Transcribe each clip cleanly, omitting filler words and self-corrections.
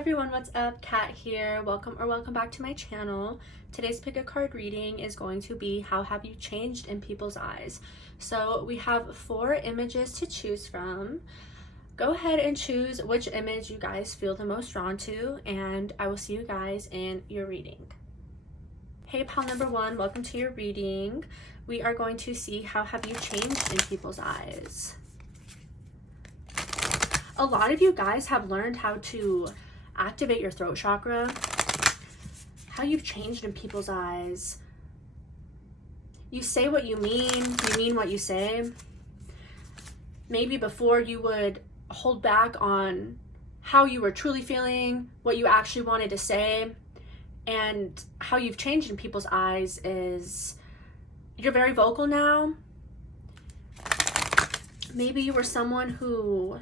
everyone, what's up? Kat here. Welcome back to my channel. Today's pick a card reading is going to be how have you changed in people's eyes. So we have 4 images to choose from. Go ahead and choose which image you guys feel the most drawn to, and I will see you guys in your reading. Hey pal number 1, welcome to your reading. We are going to see how have you changed in people's eyes. A lot of you guys have learned how to activate your throat chakra. How you've changed in people's eyes. You say what you mean what you say. Maybe before you would hold back on how you were truly feeling, what you actually wanted to say, and how you've changed in people's eyes is you're very vocal now. Maybe you were someone who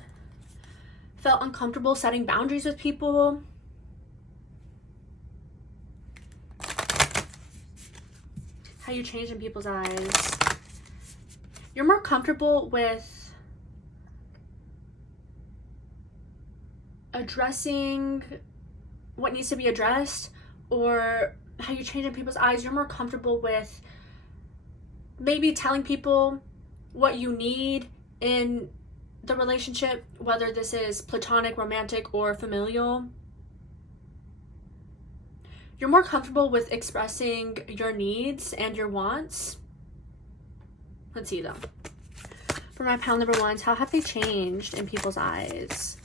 felt uncomfortable setting boundaries with people. How you change in people's eyes. You're more comfortable with addressing what needs to be addressed, or how you change in people's eyes. You're more comfortable with maybe telling people what you need in the relationship, whether this is platonic, romantic, or familial. You're more comfortable with expressing your needs and your wants. Let's see though. For my pal number 1s, how have they changed in people's eyes?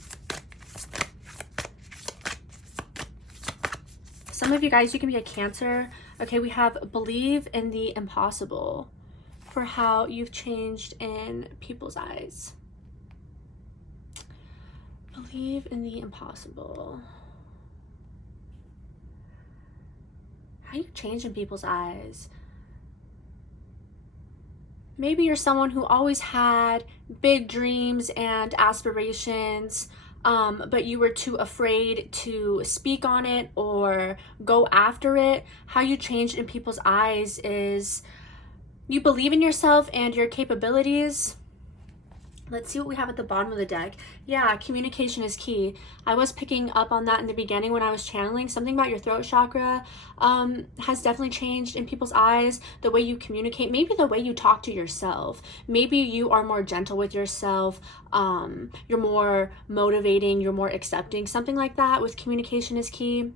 Some of you guys, you can be a Cancer. Okay, we have believe in the impossible for how you've changed in people's eyes. Believe in the impossible. How you change in people's eyes. Maybe you're someone who always had big dreams and aspirations, but you were too afraid to speak on it or go after it. How you changed in people's eyes is you believe in yourself and your capabilities. Let's see what we have at the bottom of the deck. Yeah, communication is key. I was picking up on that in the beginning when I was channeling. Something about your throat chakra has definitely changed in people's eyes. The way you communicate, maybe the way you talk to yourself. Maybe you are more gentle with yourself. You're more motivating, you're more accepting. Something like that with communication is key.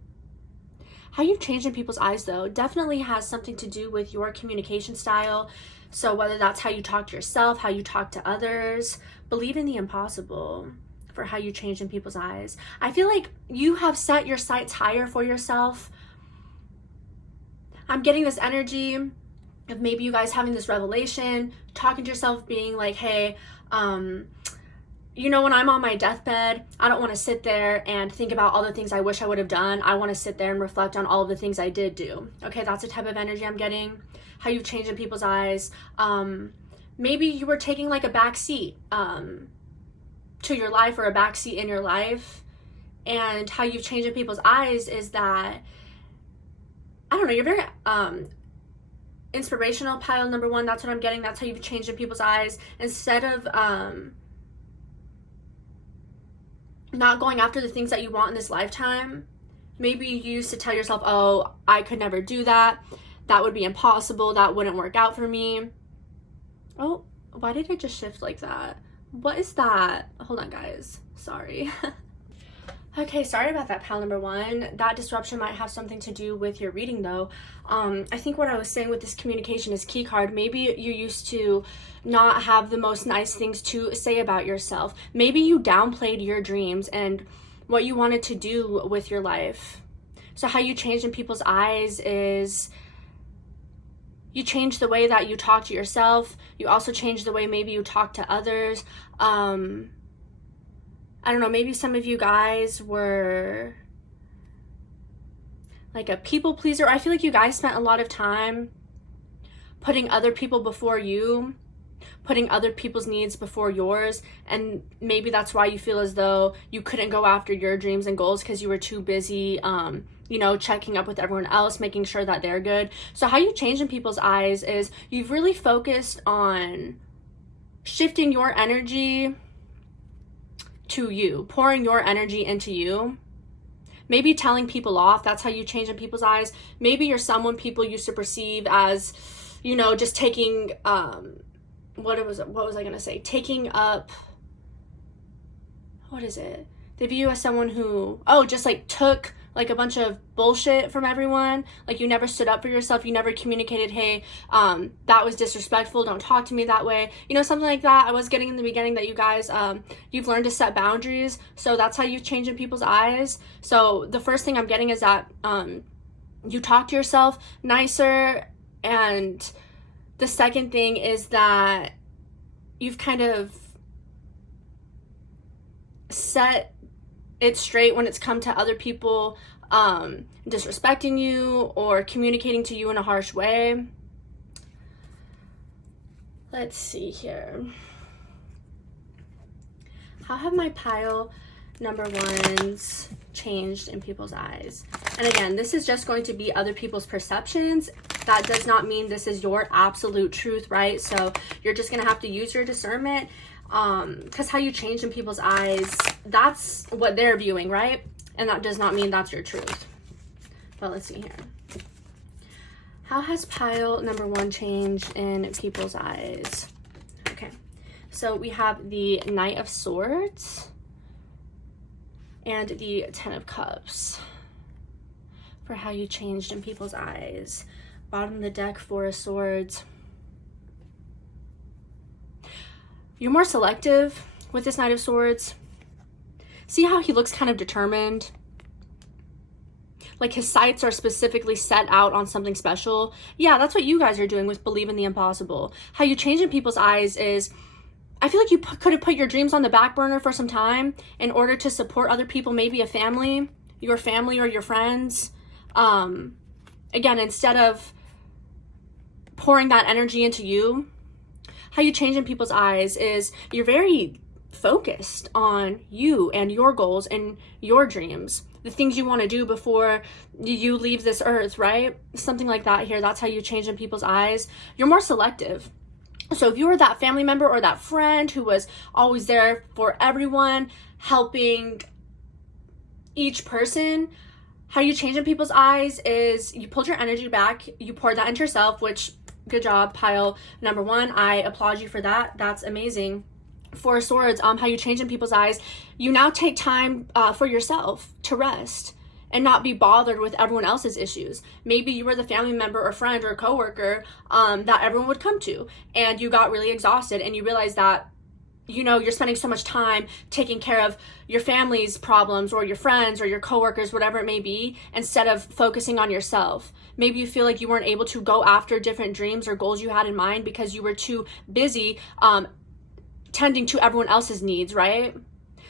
How you've changed in people's eyes, though, definitely has something to do with your communication style. So whether that's how you talk to yourself, how you talk to others, believe in the impossible for how you change in people's eyes. I feel like you have set your sights higher for yourself. I'm getting this energy of maybe you guys having this revelation, talking to yourself, being like, hey, you know, when I'm on my deathbed, I don't want to sit there and think about all the things I wish I would have done. I want to sit there and reflect on all of the things I did do. Okay, that's the type of energy I'm getting. How you've changed in people's eyes. Maybe you were taking like a back seat to your life, or a back seat in your life. And how you've changed in people's eyes is that, I don't know, you're very inspirational, pile number 1. That's what I'm getting. That's how you've changed in people's eyes. Instead of not going after the things that you want in this lifetime, maybe you used to tell yourself, oh, I could never do that. That would be impossible. That wouldn't work out for me. Oh, why did it just shift like that? What is that? Hold on, guys. Sorry. Okay, sorry about that, pal number 1. That disruption might have something to do with your reading, though. I think what I was saying with this communication is key card. Maybe you used to not have the most nice things to say about yourself. Maybe you downplayed your dreams and what you wanted to do with your life. So how you changed in people's eyes is you change the way that you talk to yourself. You also change the way maybe you talk to others. I don't know, maybe some of you guys were like a people pleaser. I feel like you guys spent a lot of time putting other people before you, putting other people's needs before yours, and maybe that's why you feel as though you couldn't go after your dreams and goals because you were too busy you know, checking up with everyone else, making sure that they're good. So how you change in people's eyes is you've really focused on shifting your energy to you, pouring your energy into you. maybe telling people off, that's how you change in people's eyes. Maybe you're someone people used to perceive as, you know, just taking, what was I gonna say? Taking up, what is it? They view you as someone who, just like took like a bunch of bullshit from everyone. Like you never stood up for yourself. You never communicated, hey, that was disrespectful. Don't talk to me that way. You know, something like that. I was getting in the beginning that you guys, you've learned to set boundaries. So that's how you've changed in people's eyes. So the first thing I'm getting is that you talk to yourself nicer. And the second thing is that you've kind of set it straight when it's come to other people disrespecting you or communicating to you in a harsh way. Let's see here. How have my pile number ones changed in people's eyes? And again, this is just going to be other people's perceptions. That does not mean this is your absolute truth, right? So you're just gonna have to use your discernment, because how you change in people's eyes, that's what they're viewing, right? And that does not mean that's your truth. But let's see here. How has pile number one changed in people's eyes? Okay, so we have the Knight of Swords and the Ten of Cups for how you changed in people's eyes. Bottom of the deck, Four of Swords. You're more selective with this Knight of Swords. See how he looks kind of determined? Like his sights are specifically set out on something special. Yeah, that's what you guys are doing with Believe in the Impossible. How you change in people's eyes is, I feel like you could have put your dreams on the back burner for some time in order to support other people, maybe a family, your family or your friends. Again, instead of pouring that energy into you, how you change in people's eyes is you're very focused on you and your goals and your dreams, the things you want to do before you leave this earth, right? Something like that here. That's how you change in people's eyes. You're more selective. So if you were that family member or that friend who was always there for everyone, helping each person, how you change in people's eyes is you pulled your energy back, you poured that into yourself, which, good job, pile number one. I applaud you for that. That's amazing. Four of Swords, how you change in people's eyes, you now take time for yourself to rest and not be bothered with everyone else's issues. Maybe you were the family member or friend or coworker that everyone would come to, and you got really exhausted and you realized that, you know, you're spending so much time taking care of your family's problems or your friends or your coworkers, whatever it may be, instead of focusing on yourself. Maybe you feel like you weren't able to go after different dreams or goals you had in mind because you were too busy tending to everyone else's needs, right?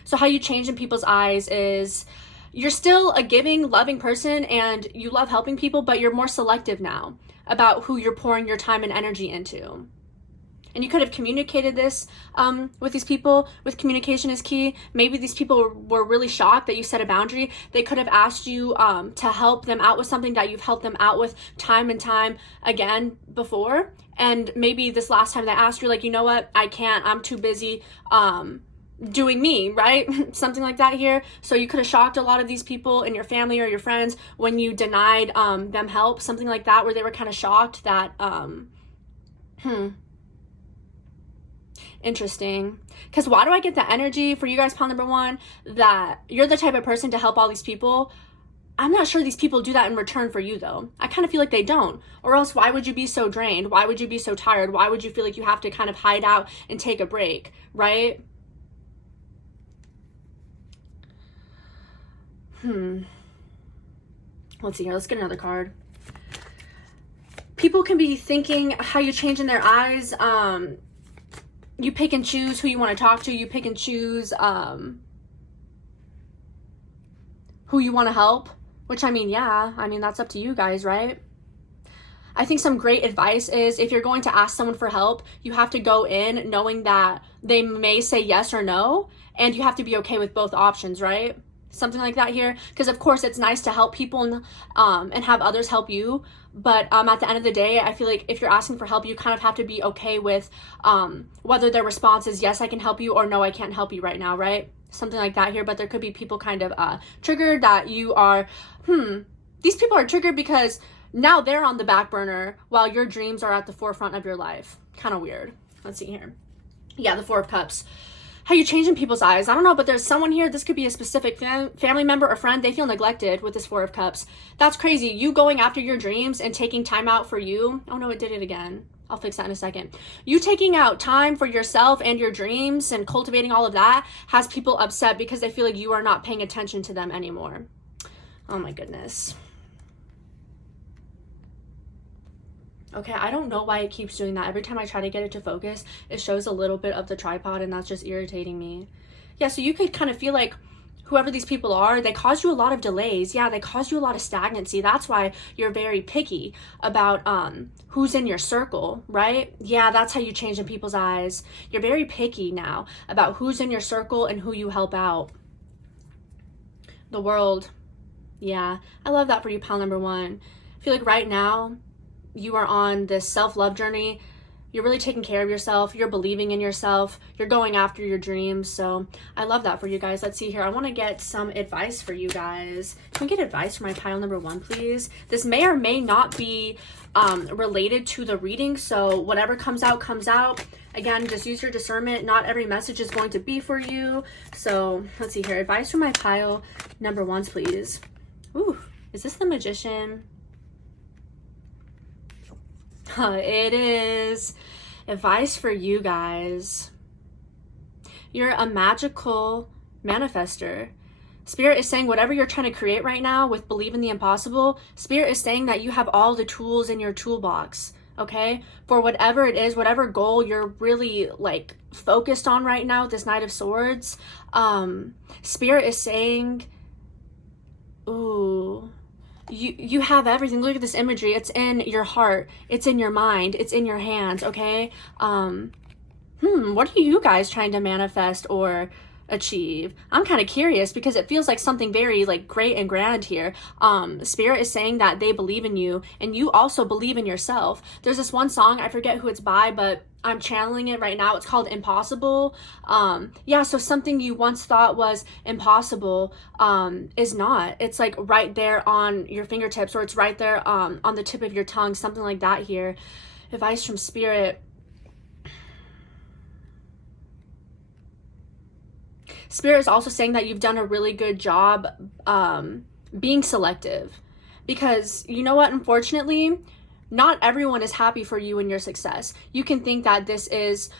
So how you change in people's eyes is you're still a giving, loving person and you love helping people, but you're more selective now about who you're pouring your time and energy into. And you could have communicated this with these people. With communication is key. Maybe these people were really shocked that you set a boundary. They could have asked you to help them out with something that you've helped them out with time and time again before. And maybe this last time they asked you, like, you know what, I can't, I'm too busy doing me, right? Something like that here. So you could have shocked a lot of these people in your family or your friends when you denied them help, something like that, where they were kind of shocked that, interesting. Because why do I get the energy for you guys, pile number one, that you're the type of person to help all these people? I'm not sure these people do that in return for you, though. I kind of feel like they don't. Or else, why would you be so drained? Why would you be so tired? Why would you feel like you have to kind of hide out and take a break, right? Let's see here. Let's get another card. People can be thinking how you change in their eyes. You pick and choose who you want to talk to. You pick and choose who you want to help. Which, I mean, yeah. I mean, that's up to you guys, right? I think some great advice is if you're going to ask someone for help, you have to go in knowing that they may say yes or no. And you have to be okay with both options, right? Something like that here. Because, of course, it's nice to help people and have others help you. But at the end of the day, I feel like if you're asking for help, you kind of have to be okay with whether their response is yes, I can help you, or no, I can't help you right now, right? something like that here, but there could be people kind of triggered that you are, these people are triggered because now they're on the back burner while your dreams are at the forefront of your life. Kind of weird. Let's see here. Yeah, the Four of Cups. How you changing people's eyes. I don't know, but there's someone here, this could be a specific family member or friend, they feel neglected with this Four of Cups. That's crazy. You going after your dreams and taking time out for you. Oh no, it did it again. I'll fix that in a second. You taking out time for yourself and your dreams and cultivating all of that has people upset because they feel like you are not paying attention to them anymore. Oh my goodness. Okay, I don't know why it keeps doing that. Every time I try to get it to focus, it shows a little bit of the tripod, and that's just irritating me. Yeah, so you could kind of feel like whoever these people are, they cause you a lot of delays. Yeah, they cause you a lot of stagnancy. That's why you're very picky about who's in your circle, right? Yeah, that's how you change in people's eyes. You're very picky now about who's in your circle and who you help out. The World. Yeah, I love that for you, pal number one. I feel like right now, you are on this self-love journey. You're really taking care of yourself. You're believing in yourself. You're going after your dreams. So I love that for you guys. Let's see here. I want to get some advice for you guys. Can we get advice for my pile number one, please? This may or may not be related to the reading. So whatever comes out, comes out. Again, just use your discernment. Not every message is going to be for you. So let's see here. Advice for my pile number ones, please. Ooh, is this the Magician? It is. Advice for you guys. You're a magical manifester. Spirit is saying whatever you're trying to create right now with Believe in the Impossible, Spirit is saying that you have all the tools in your toolbox, okay? For whatever it is, whatever goal you're really like focused on right now, this Knight of Swords, Spirit is saying, ooh, you have everything. Look at this imagery. It's in your heart. It's in your mind. It's in your hands, okay? What are you guys trying to manifest or achieve? I'm kind of curious because it feels like something very like great and grand here. Spirit is saying that they believe in you and you also believe in yourself. There's this one song, I forget who it's by, but I'm channeling it right now. It's called Impossible. Yeah, so something you once thought was impossible is not. It's like right there on your fingertips, or it's right there on the tip of your tongue, something like that here. Advice from Spirit. Spirit is also saying that you've done a really good job being selective, because you know what, unfortunately, not everyone is happy for you and your success. You can think that this is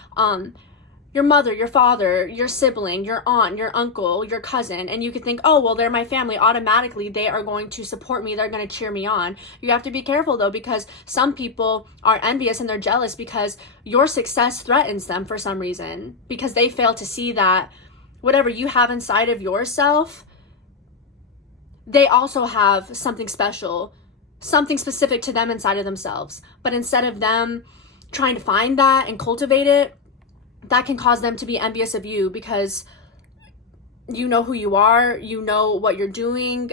your mother, your father, your sibling, your aunt, your uncle, your cousin, and you could think, oh, well, they're my family. Automatically, they are going to support me. They're going to cheer me on. You have to be careful, though, because some people are envious and they're jealous because your success threatens them for some reason, because they fail to see that whatever you have inside of yourself, they also have something special, something specific to them inside of themselves. But instead of them trying to find that and cultivate it, that can cause them to be envious of you because you know who you are, you know what you're doing.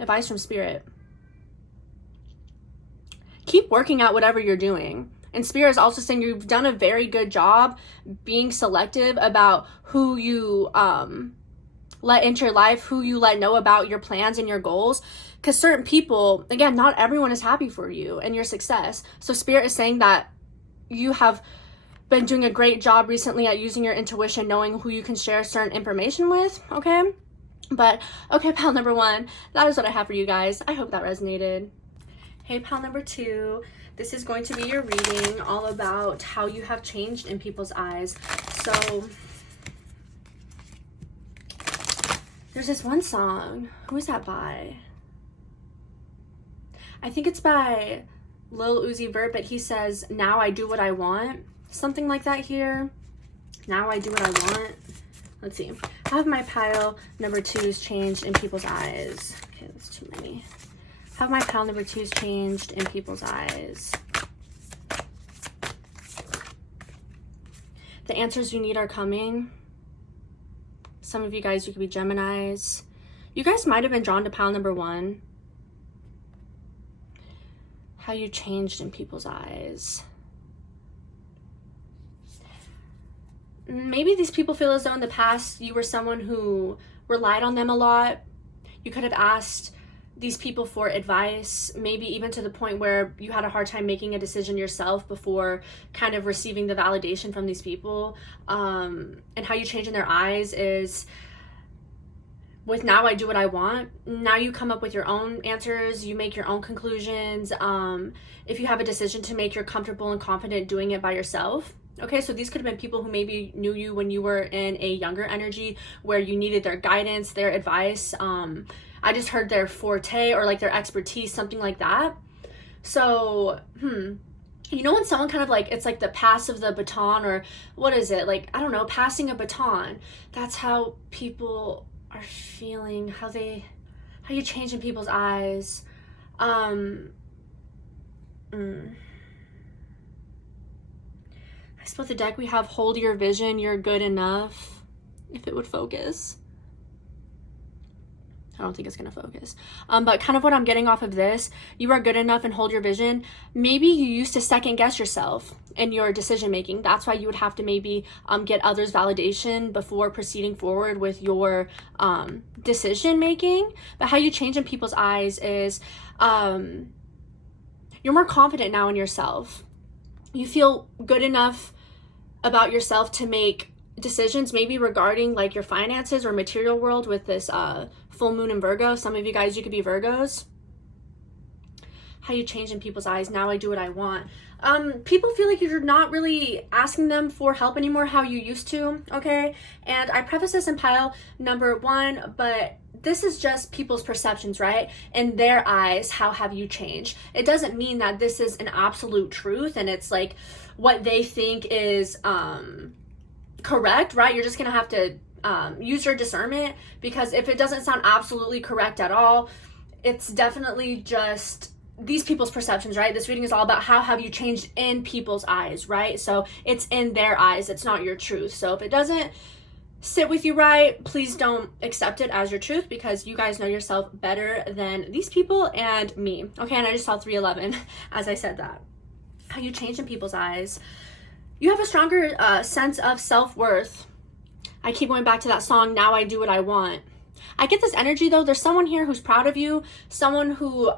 Advice from Spirit. Keep working at whatever you're doing. And Spirit is also saying you've done a very good job being selective about who you let into your life, who you let know about your plans and your goals. Because certain people, again, not everyone is happy for you and your success. So Spirit is saying that you have been doing a great job recently at using your intuition, knowing who you can share certain information with, okay? But, okay, pal number one, that is what I have for you guys. I hope that resonated. Hey, pal number two. This is going to be your reading all about how you have changed in people's eyes. So there's this one song. Who is that by? I think it's by Lil Uzi Vert, but he says, now I do what I want. Something like that here. Now I do what I want. Let's see. How have my pile number twos changed in people's eyes? Okay, that's too many. How have my pile number twos changed in people's eyes? The answers you need are coming. Some of you guys, you could be Geminis. You guys might have been drawn to pile number one. How you changed in people's eyes. maybe these people feel as though in the past you were someone who relied on them a lot. You could have asked these people for advice, maybe even to the point where you had a hard time making a decision yourself before kind of receiving the validation from these people. And how you change in their eyes is with now I do what I want. Now you come up with your own answers, you make your own conclusions. If you have a decision to make, you're comfortable and confident doing it by yourself. Okay, so these could have been people who maybe knew you when you were in a younger energy where you needed their guidance, their advice. I just heard their forte or like their expertise, something like that. So, you know when someone kind of like, it's like the pass of the baton, or what is it? Like, I don't know, passing a baton. That's how people are feeling, how you change in people's eyes. I suppose the deck we have, hold your vision, you're good enough. If it would focus. I don't think it's going to focus. But kind of what I'm getting off of this, you are good enough and hold your vision. Maybe you used to second guess yourself in your decision making. That's why you would have to maybe get others' validation before proceeding forward with your decision making. But how you change in people's eyes is you're more confident now in yourself. You feel good enough about yourself to make decisions maybe regarding like your finances or material world with this full moon in Virgo. Some of you guys, you could be Virgos. How you change in people's eyes. Now I do what I want. People feel like you're not really asking them for help anymore how you used to, okay? And I preface this in pile number 1, but this is just people's perceptions, right? In their eyes, how have you changed? It doesn't mean that this is an absolute truth and it's like what they think is correct, right? You're just gonna have to use your discernment, because if it doesn't sound absolutely correct at all, it's definitely just these people's perceptions, right? This reading is all about how have you changed in people's eyes, right? So it's in their eyes, it's not your truth. So if it doesn't sit with you right, please don't accept it as your truth, because you guys know yourself better than these people and me. Okay, and I just saw 311 as I said that. How you change in people's eyes. You have a stronger sense of self-worth. I keep going back to that song, Now I Do What I Want. I get this energy though, there's someone here who's proud of you, someone who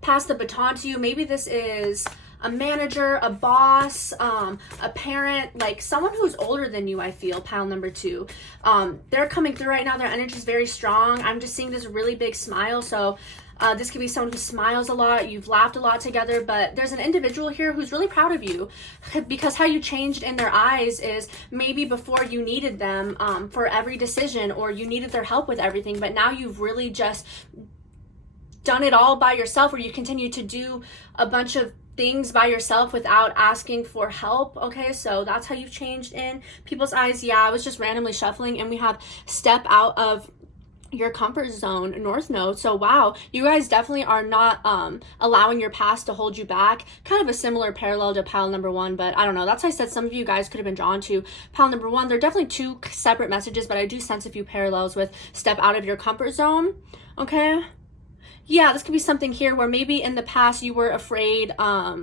passed the baton to you. Maybe this is a manager, a boss, a parent, like someone who's older than you, I feel, pile number 2. They're coming through right now, their energy is very strong. I'm just seeing this really big smile, so this could be someone who smiles a lot, you've laughed a lot together, but there's an individual here who's really proud of you, because how you changed in their eyes is maybe before you needed them for every decision, or you needed their help with everything, but now you've really just done it all by yourself, or you continue to do a bunch of things by yourself without asking for help. Okay, so that's how you've changed in people's eyes. Yeah, I was just randomly shuffling and we have step out of your comfort zone, North Node. So wow, you guys definitely are not allowing your past to hold you back. Kind of a similar parallel to pile number 1, but I don't know, that's why I said some of you guys could have been drawn to pile number 1. They're definitely 2 separate messages, but I do sense a few parallels with step out of your comfort zone. Okay, yeah, this could be something here where maybe in the past you were afraid, I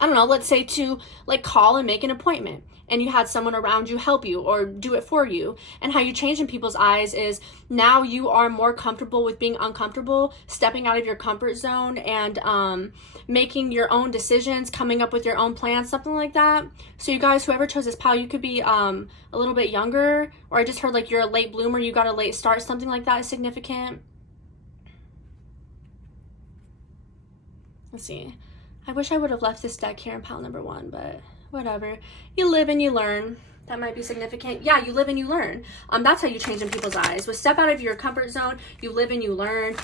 don't know, let's say to like call and make an appointment, and you had someone around you help you or do it for you. And how you change in people's eyes is now you are more comfortable with being uncomfortable, stepping out of your comfort zone, and making your own decisions, coming up with your own plans, something like that. So you guys, whoever chose this pile, you could be a little bit younger, or I just heard like you're a late bloomer, you got a late start, something like that is significant. Let's see. I wish I would have left this deck here in pile number 1, but whatever. You live and you learn. That might be significant. Yeah, you live and you learn. That's how you change in people's eyes. With step out of your comfort zone, you live and you learn.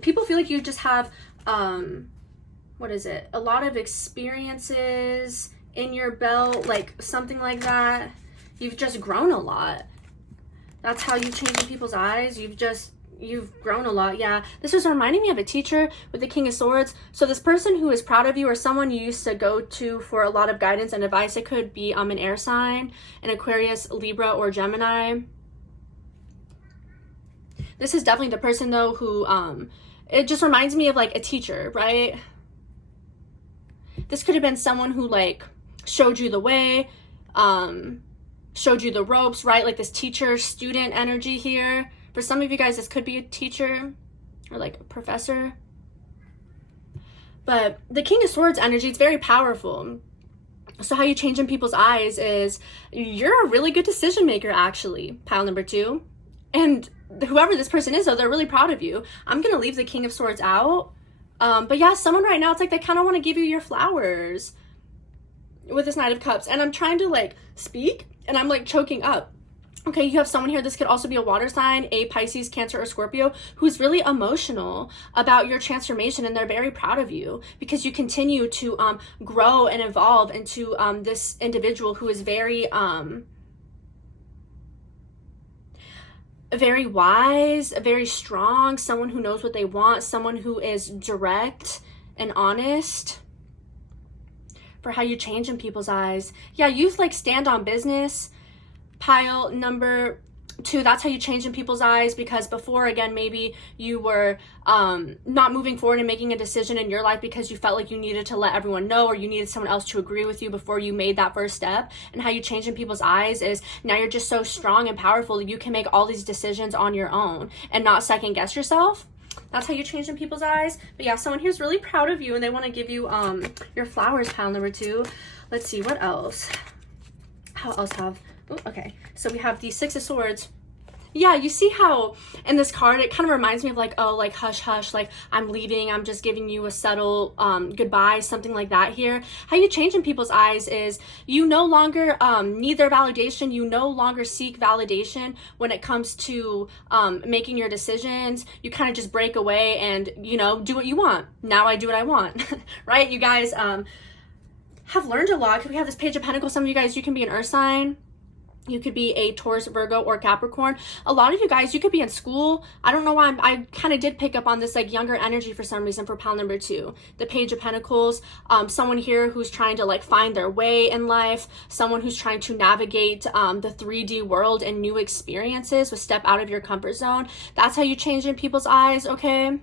People feel like you just have, what is it? A lot of experiences in your belt, like something like that. You've just grown a lot. That's how you change in people's eyes. You've grown a lot. Yeah, this was reminding me of a teacher with the King of Swords. So this person who is proud of you, or someone you used to go to for a lot of guidance and advice, it could be an air sign, an Aquarius, Libra, or Gemini. This is definitely the person though who it just reminds me of like a teacher, right? This could have been someone who like showed you the way, showed you the ropes, right? Like this teacher student energy here. For some of you guys, this could be a teacher or like a professor. But the King of Swords energy, it's very powerful. So how you change in people's eyes is you're a really good decision maker, actually, pile number 2. And whoever this person is, though, they're really proud of you. I'm going to leave the King of Swords out. But yeah, someone right now, it's like they kind of want to give you your flowers with this Knight of Cups. And I'm trying to like speak and I'm like choking up. Okay, you have someone here, this could also be a water sign, a Pisces, Cancer, or Scorpio, who's really emotional about your transformation, and they're very proud of you because you continue to grow and evolve into this individual who is very wise, very strong, someone who knows what they want, someone who is direct and honest. For how you change in people's eyes. Yeah, you like stand on business. Pile number 2, that's how you change in people's eyes, because before, again, maybe you were not moving forward and making a decision in your life because you felt like you needed to let everyone know, or you needed someone else to agree with you before you made that first step. And how you change in people's eyes is now you're just so strong and powerful that you can make all these decisions on your own and not second guess yourself. That's how you change in people's eyes. But yeah, someone here's really proud of you and they want to give you your flowers, pile number 2. Let's see, what else? How else have... Ooh, okay, so we have the 6 of Swords. Yeah, you see how in this card it kind of reminds me of like, oh, like hush hush, like I'm leaving, I'm just giving you a subtle goodbye, something like that here. How you change in people's eyes is you no longer need their validation. You no longer seek validation when it comes to making your decisions. You kind of just break away and, you know, do what you want. Now I do what I want, right? You guys have learned a lot. Because we have this Page of Pentacles. Some of you guys, you can be an earth sign. You could be a Taurus, Virgo, or Capricorn. A lot of you guys, you could be in school. I don't know why I kind of did pick up on this like younger energy for some reason for pile number 2. The Page of Pentacles, someone here who's trying to like find their way in life, someone who's trying to navigate the 3D world and new experiences with step out of your comfort zone. That's how you change in people's eyes, okay?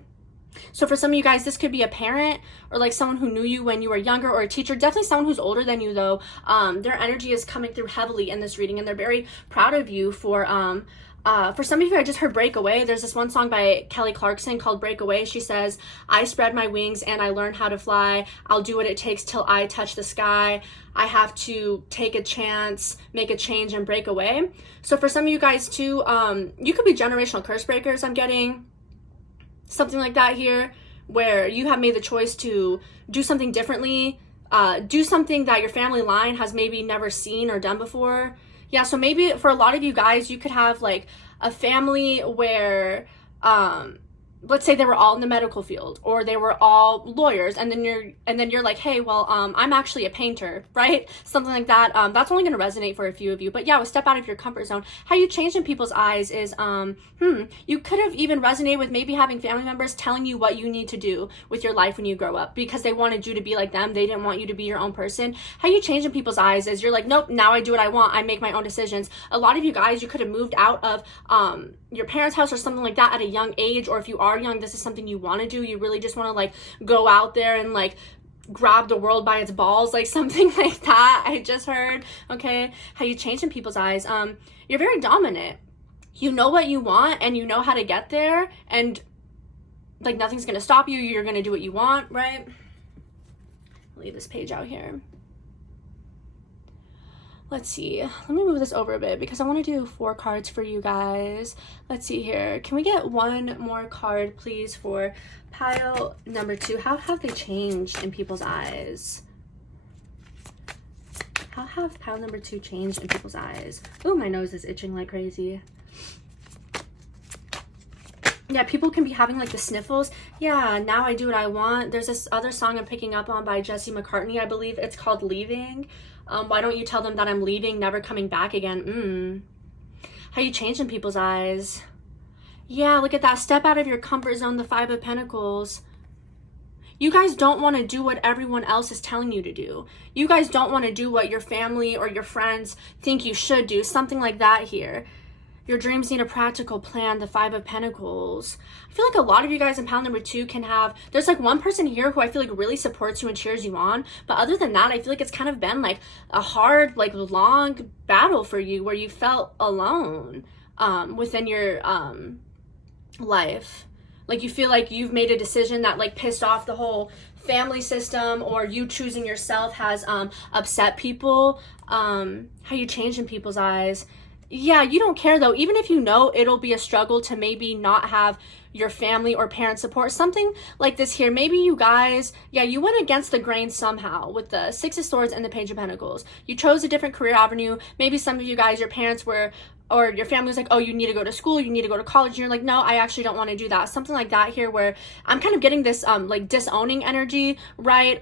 So for some of you guys, this could be a parent or like someone who knew you when you were younger, or a teacher. Definitely someone who's older than you though. Their energy is coming through heavily in this reading and they're very proud of you for some of you, I just heard Break Away. There's this one song by Kelly Clarkson called Break Away. She says, I spread my wings and I learned how to fly. I'll do what it takes till I touch the sky. I have to take a chance, make a change, and break away. So for some of you guys too, you could be generational curse breakers, I'm getting. Something like that here, where you have made the choice to do something differently, do something that your family line has maybe never seen or done before. Yeah, so maybe for a lot of you guys, you could have like a family where let's say they were all in the medical field or they were all lawyers, and then you're like, hey, well, I'm actually a painter, right? Something like that. That's only going to resonate for a few of you. But yeah, with step out of your comfort zone, how you change in people's eyes is you could have even resonated with maybe having family members telling you what you need to do with your life when you grow up because they wanted you to be like them. They didn't want you to be your own person. How you change in people's eyes is you're like, nope, now I do what I want. I make my own decisions. A lot of you guys, you could have moved out of your parents' house or something like that at a young age, or if you are young, this is something you want to do. You really just want to like go out there and like grab the world by its balls, like something like that. I just heard. Okay, how you change in people's eyes. You're very dominant. You know what you want and you know how to get there, and like nothing's gonna stop you. You're gonna do what you want, right? Leave this page out here. Let's see, let me move this over a bit because I want to do 4 cards for you guys. Let's see here. Can we get one more card, please, for pile number 2? How have they changed in people's eyes? How have pile number 2 changed in people's eyes? Oh, my nose is itching like crazy. Yeah, people can be having like the sniffles. Yeah, now I do what I want. There's this other song I'm picking up on by Jesse McCartney, I believe. It's called Leaving. Why don't you tell them that I'm leaving, never coming back again? How you change in people's eyes. Yeah, look at that. Step out of your comfort zone, the 5 of Pentacles. You guys don't want to do what everyone else is telling you to do. You guys don't want to do what your family or your friends think you should do. Something like that here. Your dreams need a practical plan, the Five of Pentacles. I feel like a lot of you guys in pile number 2 can have, there's like one person here who I feel like really supports you and cheers you on. But other than that, I feel like it's kind of been like a hard, like long battle for you where you felt alone within your life. Like you feel like you've made a decision that like pissed off the whole family system, or you choosing yourself has upset people. How you change in people's eyes. Yeah, you don't care though. Even if you know it'll be a struggle to maybe not have your family or parent support, something like this here. Maybe you guys, yeah, you went against the grain somehow with the Six of Swords and the Page of Pentacles. You chose a different career avenue. Maybe some of you guys, your parents were, or your family was like, oh, you need to go to school, you need to go to college, and you're like, no, I actually don't want to do that. Something like that here, where I'm kind of getting this like disowning energy, right?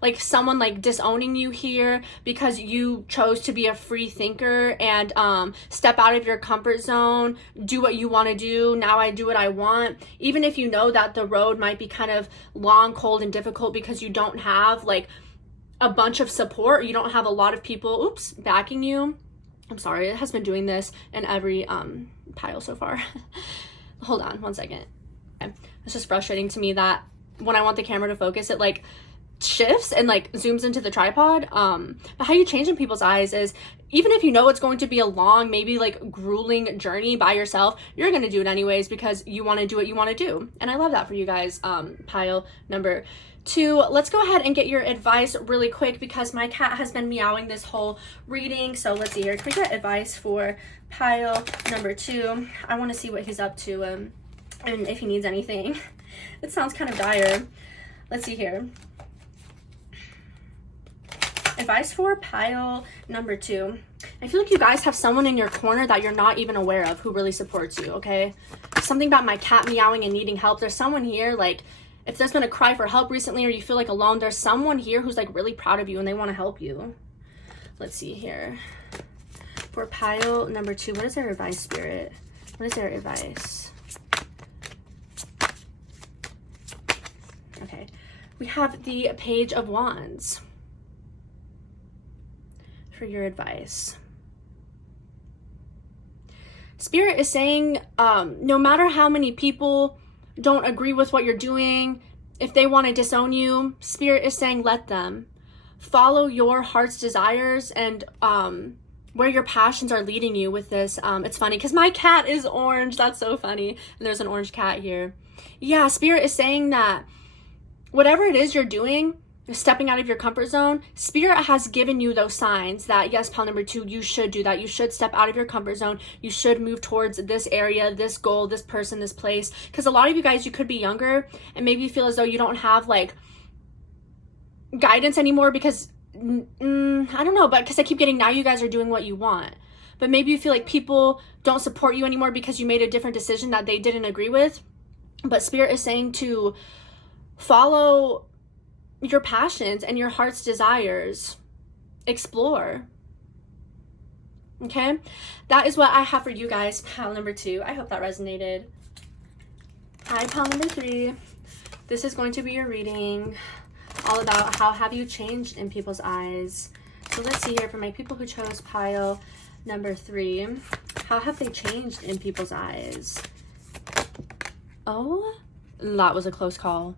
Like someone like disowning you here because you chose to be a free thinker and step out of your comfort zone, do what you want to do. Now I do what I want, even if you know that the road might be kind of long, cold, and difficult because you don't have like a bunch of support, you don't have a lot of people backing you. I'm sorry, it has been doing this in every pile so far. Hold on one second. Okay. It's just frustrating to me that when I want the camera to focus, it like shifts and like zooms into the tripod. But how you change in people's eyes is, even if you know it's going to be a long, maybe like grueling journey by yourself, you're going to do it anyways because you want to do what you want to do. And I love that for you guys. Pile number 2, let's go ahead and get your advice really quick because my cat has been meowing this whole reading. So let's see here. Can we get advice for pile number 2? I want to see what he's up to and if he needs anything. It sounds kind of dire. Let's see here. Advice for pile number 2. I feel like you guys have someone in your corner that you're not even aware of who really supports you, okay? Something about my cat meowing and needing help. There's someone here, like, if there's been a cry for help recently or you feel like alone, there's someone here who's like really proud of you and they want to help you. Let's see here. For pile number 2, what is their advice, Spirit? What is their advice? Okay. We have the Page of Wands for your advice. Spirit is saying, no matter how many people don't agree with what you're doing, if they want to disown you, Spirit is saying let them. Follow your heart's desires and where your passions are leading you with this. It's funny because my cat is orange. That's so funny. And there's an orange cat here. Yeah, Spirit is saying that whatever it is you're doing, stepping out of your comfort zone, Spirit has given you those signs that yes, pile number 2, you should do that. You should step out of your comfort zone. You should move towards this area, this goal, this person, this place. Because a lot of you guys, you could be younger and maybe you feel as though you don't have like guidance anymore because I don't know, but because I keep getting now you guys are doing what you want. But maybe you feel like people don't support you anymore because you made a different decision that they didn't agree with. But Spirit is saying to follow your passions and your heart's desires. Explore. Okay? That is what I have for you guys, pile number 2. I hope that resonated. Hi, pile number 3. This is going to be your reading all about how have you changed in people's eyes. So let's see here for my people who chose pile number 3. How have they changed in people's eyes? Oh, that was a close call.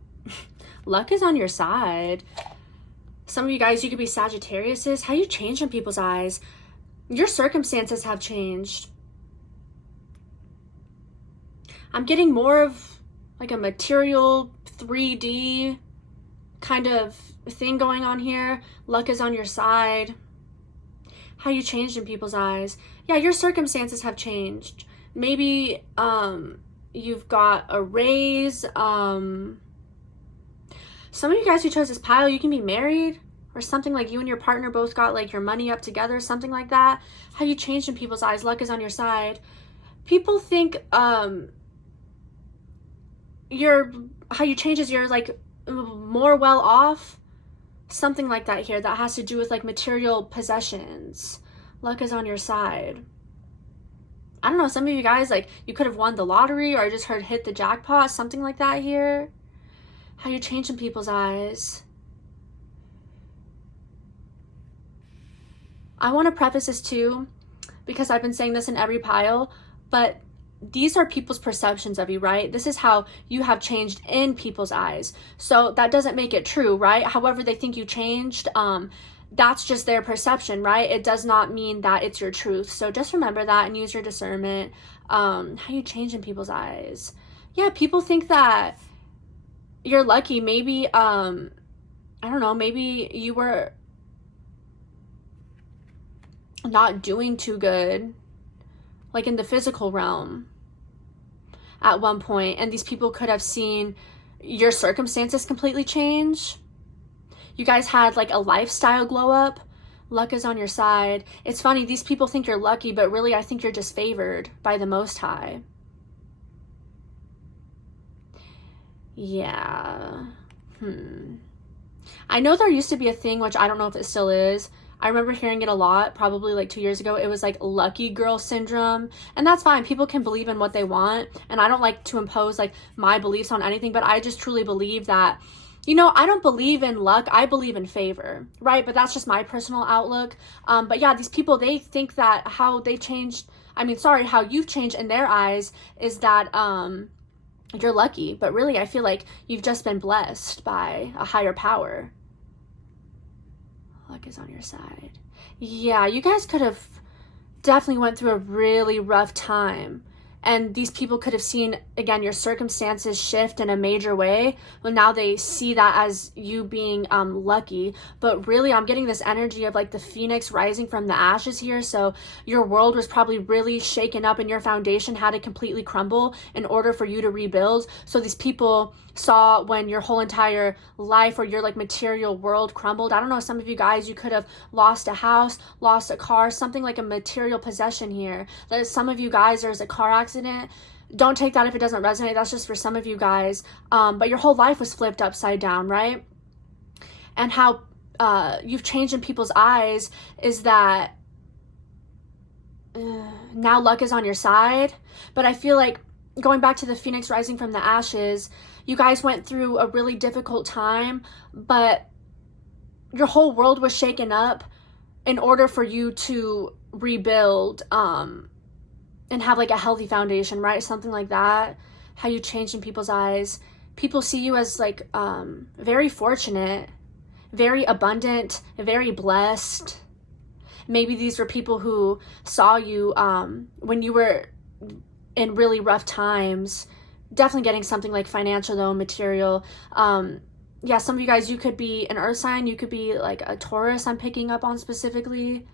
Luck is on your side. Some of you guys, you could be Sagittariuses. How you change in people's eyes? Your circumstances have changed. I'm getting more of like a material 3D kind of thing going on here. Luck is on your side. How you changed in people's eyes? Yeah, your circumstances have changed. Maybe you've got a raise. Some of you guys who chose this pile, you can be married or something, like you and your partner both got like your money up together, something like that. How you changed in people's eyes. Luck is on your side. People think how you change is you're like more well off, something like that here. That has to do with like material possessions. Luck is on your side. I don't know, some of you guys, like you could have won the lottery, or I just heard hit the jackpot, something like that here. How you change in people's eyes. I want to preface this too, because I've been saying this in every pile. but these are people's perceptions of you, right? This is how you have changed in people's eyes. So that doesn't make it true, right? However they think you changed, that's just their perception, right? It does not mean that it's your truth. So just remember that and use your discernment. How you change in people's eyes. Yeah, people think that you're lucky. Maybe, I don't know, maybe you were not doing too good, like in the physical realm at one point, and these people could have seen your circumstances completely change. You guys had like a lifestyle glow up. Luck is on your side. It's funny, these people think you're lucky, but really I think you're just favored by the Most High. Yeah. I know there used to be a thing, which I don't know if it still is. I remember hearing it a lot, probably like 2 years ago. It was like lucky girl syndrome. And that's fine. People can believe in what they want. And I don't like to impose like my beliefs on anything, but I just truly believe that, you know, I don't believe in luck. I believe in favor, right? But that's just my personal outlook. But yeah, these people, they think that how they changed, how you've changed in their eyes is that you're lucky. But really, I feel like you've just been blessed by a higher power. Luck is on your side. Yeah, you guys could have definitely went through a really rough time. And these people could have seen, again, your circumstances shift in a major way. Well, now they see that as you being lucky. But really, I'm getting this energy of like the phoenix rising from the ashes here. So your world was probably really shaken up and your foundation had to completely crumble in order for you to rebuild. So these people saw when your whole entire life or your like material world crumbled. I don't know, some of you guys, you could have lost a house, lost a car, something like a material possession here. That some of you guys, there's a car accident. Don't take that if it doesn't resonate. That's just for some of you guys. But your whole life was flipped upside down, right? And how you've changed in people's eyes is that now luck is on your side. But I feel like going back to the phoenix rising from the ashes, you guys went through a really difficult time, but your whole world was shaken up in order for you to rebuild and have like a healthy foundation, right? Something like that. How you changed in people's eyes. People see you as like very fortunate, very abundant, very blessed. Maybe these were people who saw you when you were in really rough times. Definitely getting something like financial though, material. Yeah, some of you guys, you could be an earth sign, you could be like a Taurus, I'm picking up on specifically.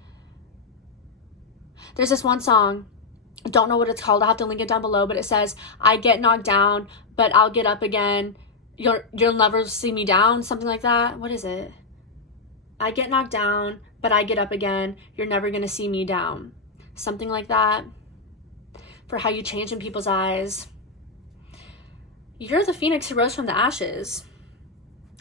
There's this one song, don't know what it's called, I'll have to link it down below, but it says, I get knocked down, but I'll get up again. You'll never see me down, something like that. What is it? I get knocked down, but I get up again. You're never gonna see me down. Something like that. For how you change in people's eyes. You're the phoenix who rose from the ashes.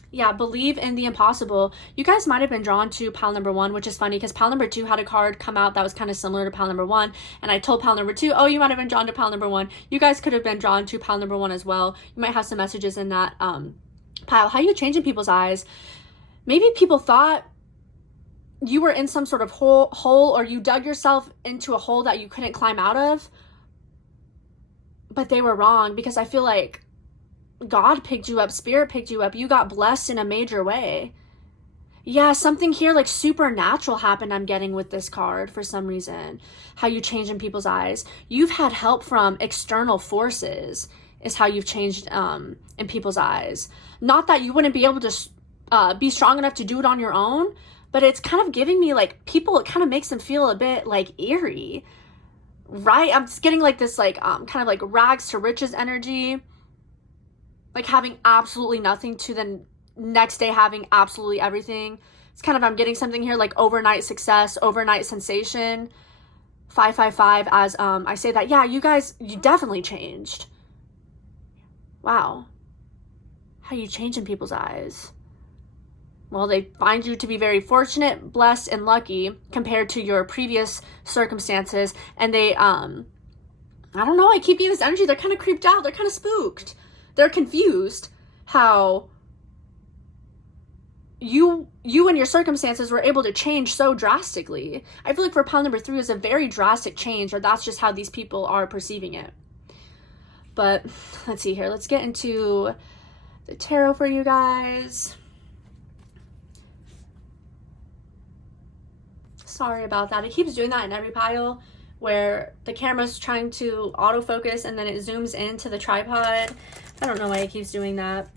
Yeah, believe in the impossible. You guys might have been drawn to pile number 1, which is funny because pile number 2 had a card come out that was kind of similar to pile number 1. And I told pile number 2, oh, you might have been drawn to pile number 1. You guys could have been drawn to pile number 1 as well. You might have some messages in that pile. How you change in people's eyes. Maybe people thought you were in some sort of hole or you dug yourself into a hole that you couldn't climb out of. But they were wrong because I feel like God picked you up, Spirit picked you up. You got blessed in a major way. Yeah, something here like supernatural happened, I'm getting with this card for some reason. How you change in people's eyes. You've had help from external forces is how you've changed in people's eyes. Not that you wouldn't be able to be strong enough to do it on your own, but it's kind of giving me like people, it kind of makes them feel a bit like eerie, right? I'm just getting like this like kind of like rags to riches energy. Like having absolutely nothing to the next day having absolutely everything. It's kind of, I'm getting something here like overnight success, overnight sensation. 555 as I say that. Yeah, you guys, you definitely changed. Wow. How you change in people's eyes. Well, they find you to be very fortunate, blessed, and lucky compared to your previous circumstances. And they, I don't know, I keep getting this energy. They're kind of creeped out. They're kind of spooked. They're confused how you and your circumstances were able to change so drastically. I feel like for pile number 3 is a very drastic change, or that's just how these people are perceiving it. But let's see here. Let's get into the tarot for you guys. Sorry about that. It keeps doing that in every pile where the camera's trying to autofocus and then it zooms into the tripod. I don't know why it keeps doing that.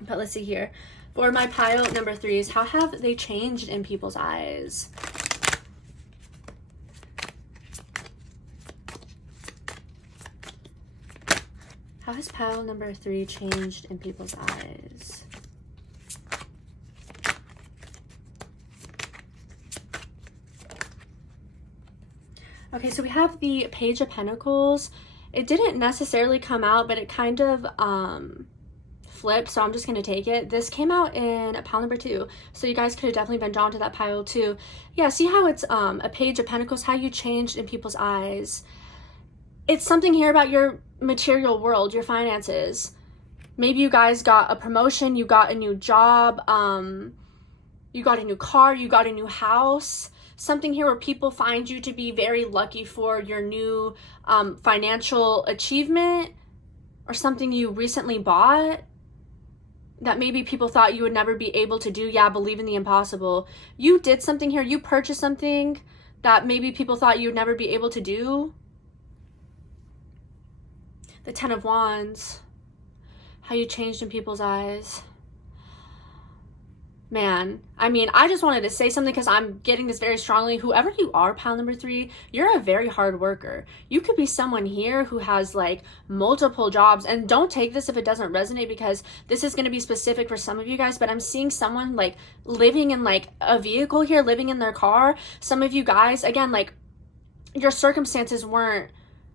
But let's see here. For my pile number 3s, how have they changed in people's eyes? How has pile number 3 changed in people's eyes? Okay, so we have the Page of Pentacles. It didn't necessarily come out, but it kind of flipped, so I'm just going to take it. This came out in pile number 2, so you guys could have definitely been drawn to that pile too. Yeah, see how it's a Page of Pentacles, how you changed in people's eyes. It's something here about your material world, your finances. Maybe you guys got a promotion, you got a new job, you got a new car, you got a new house. Something here where people find you to be very lucky for your new financial achievement, or something you recently bought that maybe people thought you would never be able to do. Yeah, believe in the impossible. You did something here. You purchased something that maybe people thought you would never be able to do. The Ten of Wands. How you changed in people's eyes. Man, I mean, I just wanted to say something because I'm getting this very strongly. Whoever you are, pile number 3, you're a very hard worker. You could be someone here who has like multiple jobs, and don't take this if it doesn't resonate, because this is going to be specific for some of you guys, but I'm seeing someone like living in like a vehicle here, living in their car. Some of you guys, again, like your circumstances weren't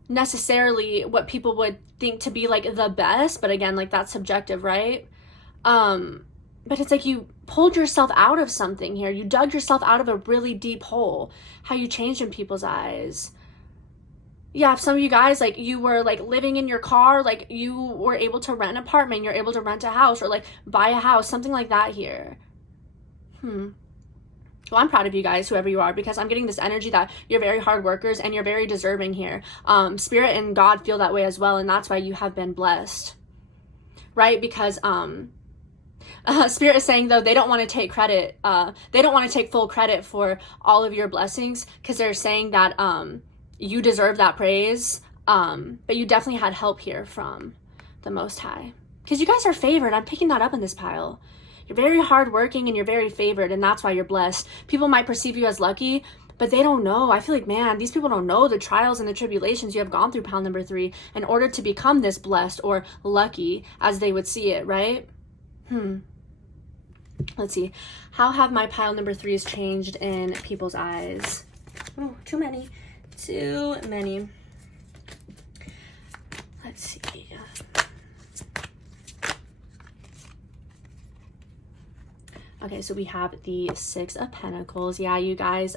necessarily what people would think to be like the best, but again, like that's subjective, right? But it's like you pulled yourself out of something here. You dug yourself out of a really deep hole. How you changed in people's eyes. Yeah, if some of you guys, like, you were, like, living in your car, like, you were able to rent an apartment, you're able to rent a house, or, like, buy a house, something like that here. Well, I'm proud of you guys, whoever you are, because I'm getting this energy that you're very hard workers and you're very deserving here. Spirit and God feel that way as well, and that's why you have been blessed. Right? Because, Spirit is saying, though, they don't want to take credit. They don't want to take full credit for all of your blessings, because they're saying that you deserve that praise. But you definitely had help here from the Most High, because you guys are favored. I'm picking that up in this pile. You're very hardworking and you're very favored, and that's why you're blessed. People might perceive you as lucky, but they don't know. I feel like, man, these people don't know the trials and the tribulations you have gone through, pile number 3, in order to become this blessed or lucky, as they would see it, right? Let's see. How have my pile number 3s changed in people's eyes? Oh, too many. Too many. Let's see. Okay, so we have the 6 of Pentacles. Yeah, you guys,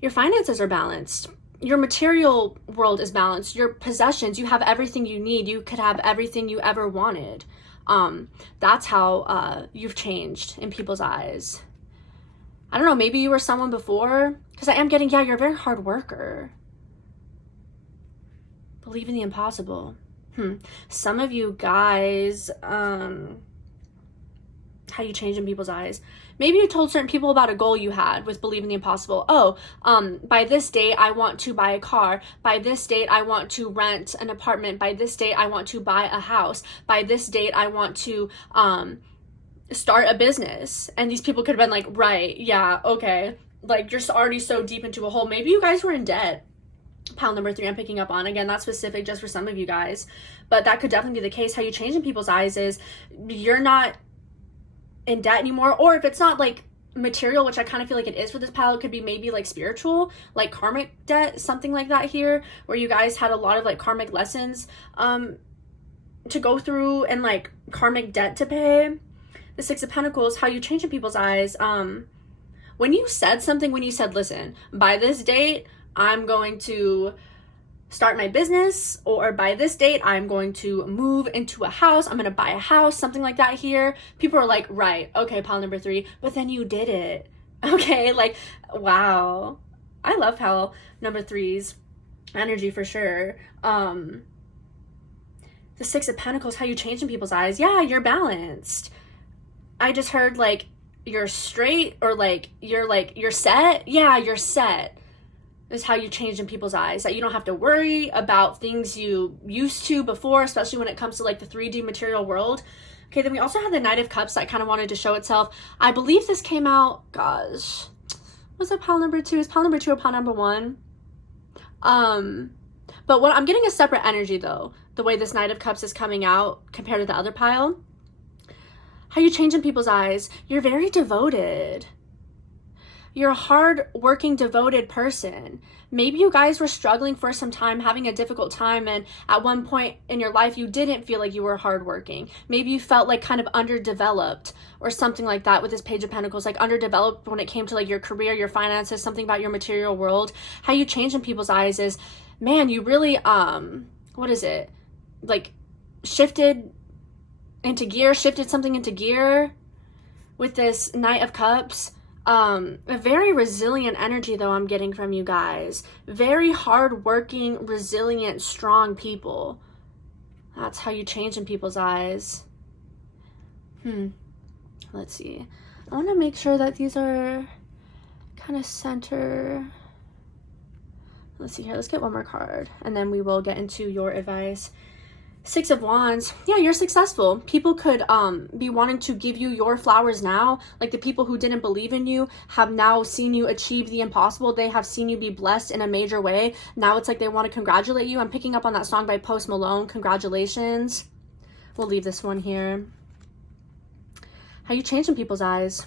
your finances are balanced. Your material world is balanced. Your possessions, you have everything you need. You could have everything you ever wanted. That's how you've changed in people's eyes. I don't know, maybe you were someone before, because I am getting, yeah, you're a very hard worker. Believe in the impossible. Some of you guys, how you change in people's eyes. Maybe you told certain people about a goal you had with Believe in the Impossible. Oh, by this date, I want to buy a car. By this date, I want to rent an apartment. By this date, I want to buy a house. By this date, I want to start a business. And these people could have been like, right, yeah, okay. Like, you're already so deep into a hole. Maybe you guys were in debt. Pile number 3 I'm picking up on. Again, that's specific just for some of you guys. But that could definitely be the case. How you change in people's eyes is you're not in debt anymore, or if it's not like material, which I kind of feel like it is for this pile, it could be maybe like spiritual, like karmic debt, something like that here, where you guys had a lot of like karmic lessons to go through and like karmic debt to pay. The 6 of Pentacles, how you change in people's eyes. When you said something, when you said, listen, by this date, I'm going to start my business, or by this date I'm going to move into a house, I'm going to buy a house, something like that here. People are like, right, okay, pile number 3, but then you did it. Okay, like, wow. I love pile number 3's energy for sure. The 6 of Pentacles, how you change in people's eyes. Yeah, you're balanced. I just heard like you're straight, or like you're set. Yeah, you're set is how you change in people's eyes. That you don't have to worry about things you used to before, especially when it comes to like the 3D material world. Okay, then we also have the Knight of Cups that kind of wanted to show itself. I believe this came out, gosh, was it pile number 2? Is pile number 2 or pile number 1? But what I'm getting a separate energy though, the way this Knight of Cups is coming out compared to the other pile. How you change in people's eyes. You're very devoted. You're a hard-working, devoted person. Maybe you guys were struggling for some time, having a difficult time, and at one point in your life, you didn't feel like you were hardworking. Maybe you felt like kind of underdeveloped or something like that with this Page of Pentacles, like underdeveloped when it came to like your career, your finances, something about your material world. How you change in people's eyes is, man, you really, what is it? Like shifted something into gear with this Knight of Cups. A very resilient energy though I'm getting from you guys. Very hard-working, resilient, strong people. That's how you change in people's eyes. Let's see. I want to make sure that these are kind of center. Let's see here. Let's get one more card and then we will get into your advice. 6 of Wands. Yeah, you're successful. People could be wanting to give you your flowers now. Like the people who didn't believe in you have now seen you achieve the impossible. They have seen you be blessed in a major way. Now it's like they want to congratulate you. I'm picking up on that song by Post Malone, Congratulations. We'll leave this one here. How you change in people's eyes.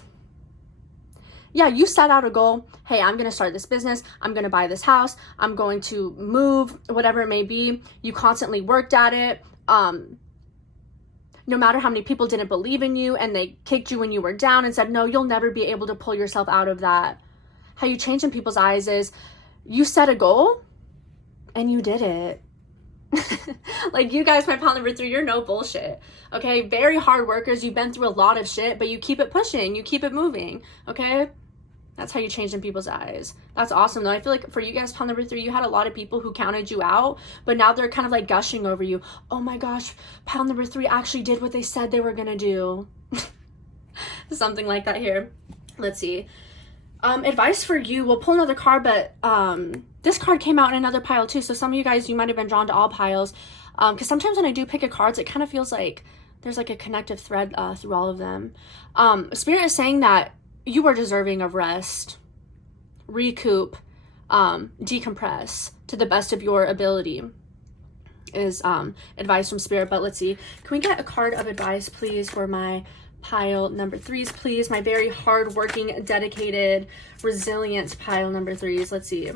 Yeah, you set out a goal. Hey, I'm going to start this business. I'm going to buy this house. I'm going to move, whatever it may be. You constantly worked at it. No matter how many people didn't believe in you and they kicked you when you were down and said, no, you'll never be able to pull yourself out of that. How you change in people's eyes is you set a goal and you did it. Like you guys, my pile number 3, you're no bullshit. Okay, very hard workers. You've been through a lot of shit, but you keep it pushing. You keep it moving. Okay. That's how you change in people's eyes. That's awesome though. I feel like for you guys, pile number 3, you had a lot of people who counted you out, but now they're kind of like gushing over you. Oh my gosh, pile number 3 actually did what they said they were gonna do. Something like that here. Let's see. Advice for you. We'll pull another card, but this card came out in another pile too. So some of you guys, you might have been drawn to all piles. Because sometimes when I do pick a cards, it kind of feels like there's like a connective thread through all of them. Spirit is saying that you are deserving of rest, recoup, decompress to the best of your ability is advice from Spirit. But let's see. Can we get a card of advice, please, for my pile number 3s, please? My very hardworking, dedicated, resilient pile number 3s. Let's see.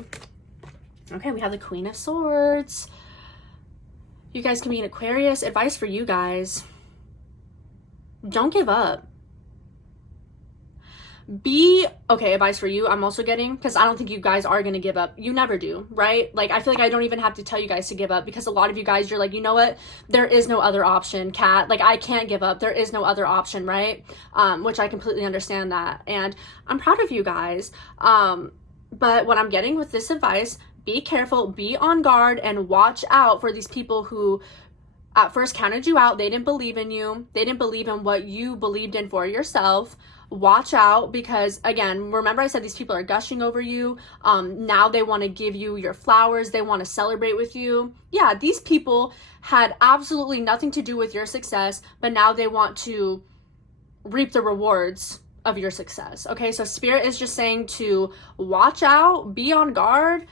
Okay, we have the Queen of Swords. You guys can be an Aquarius. Advice for you guys. Don't give up. Okay, advice for you I'm also getting, because I don't think you guys are going to give up. You never do, right? Like, I feel like I don't even have to tell you guys to give up, because a lot of you guys, you're like, you know what? There is no other option, Kat. Like, I can't give up. There is no other option, right? Which I completely understand that. And I'm proud of you guys. But what I'm getting with this advice, be careful, be on guard, and watch out for these people who at first counted you out. They didn't believe in you. They didn't believe in what you believed in for yourself. Watch out, because again, remember I said these people are gushing over you. Now they want to give you your flowers. They want to celebrate with you. Yeah, these people had absolutely nothing to do with your success, but now they want to reap the rewards of your success. Okay, so Spirit is just saying to watch out, be on guard.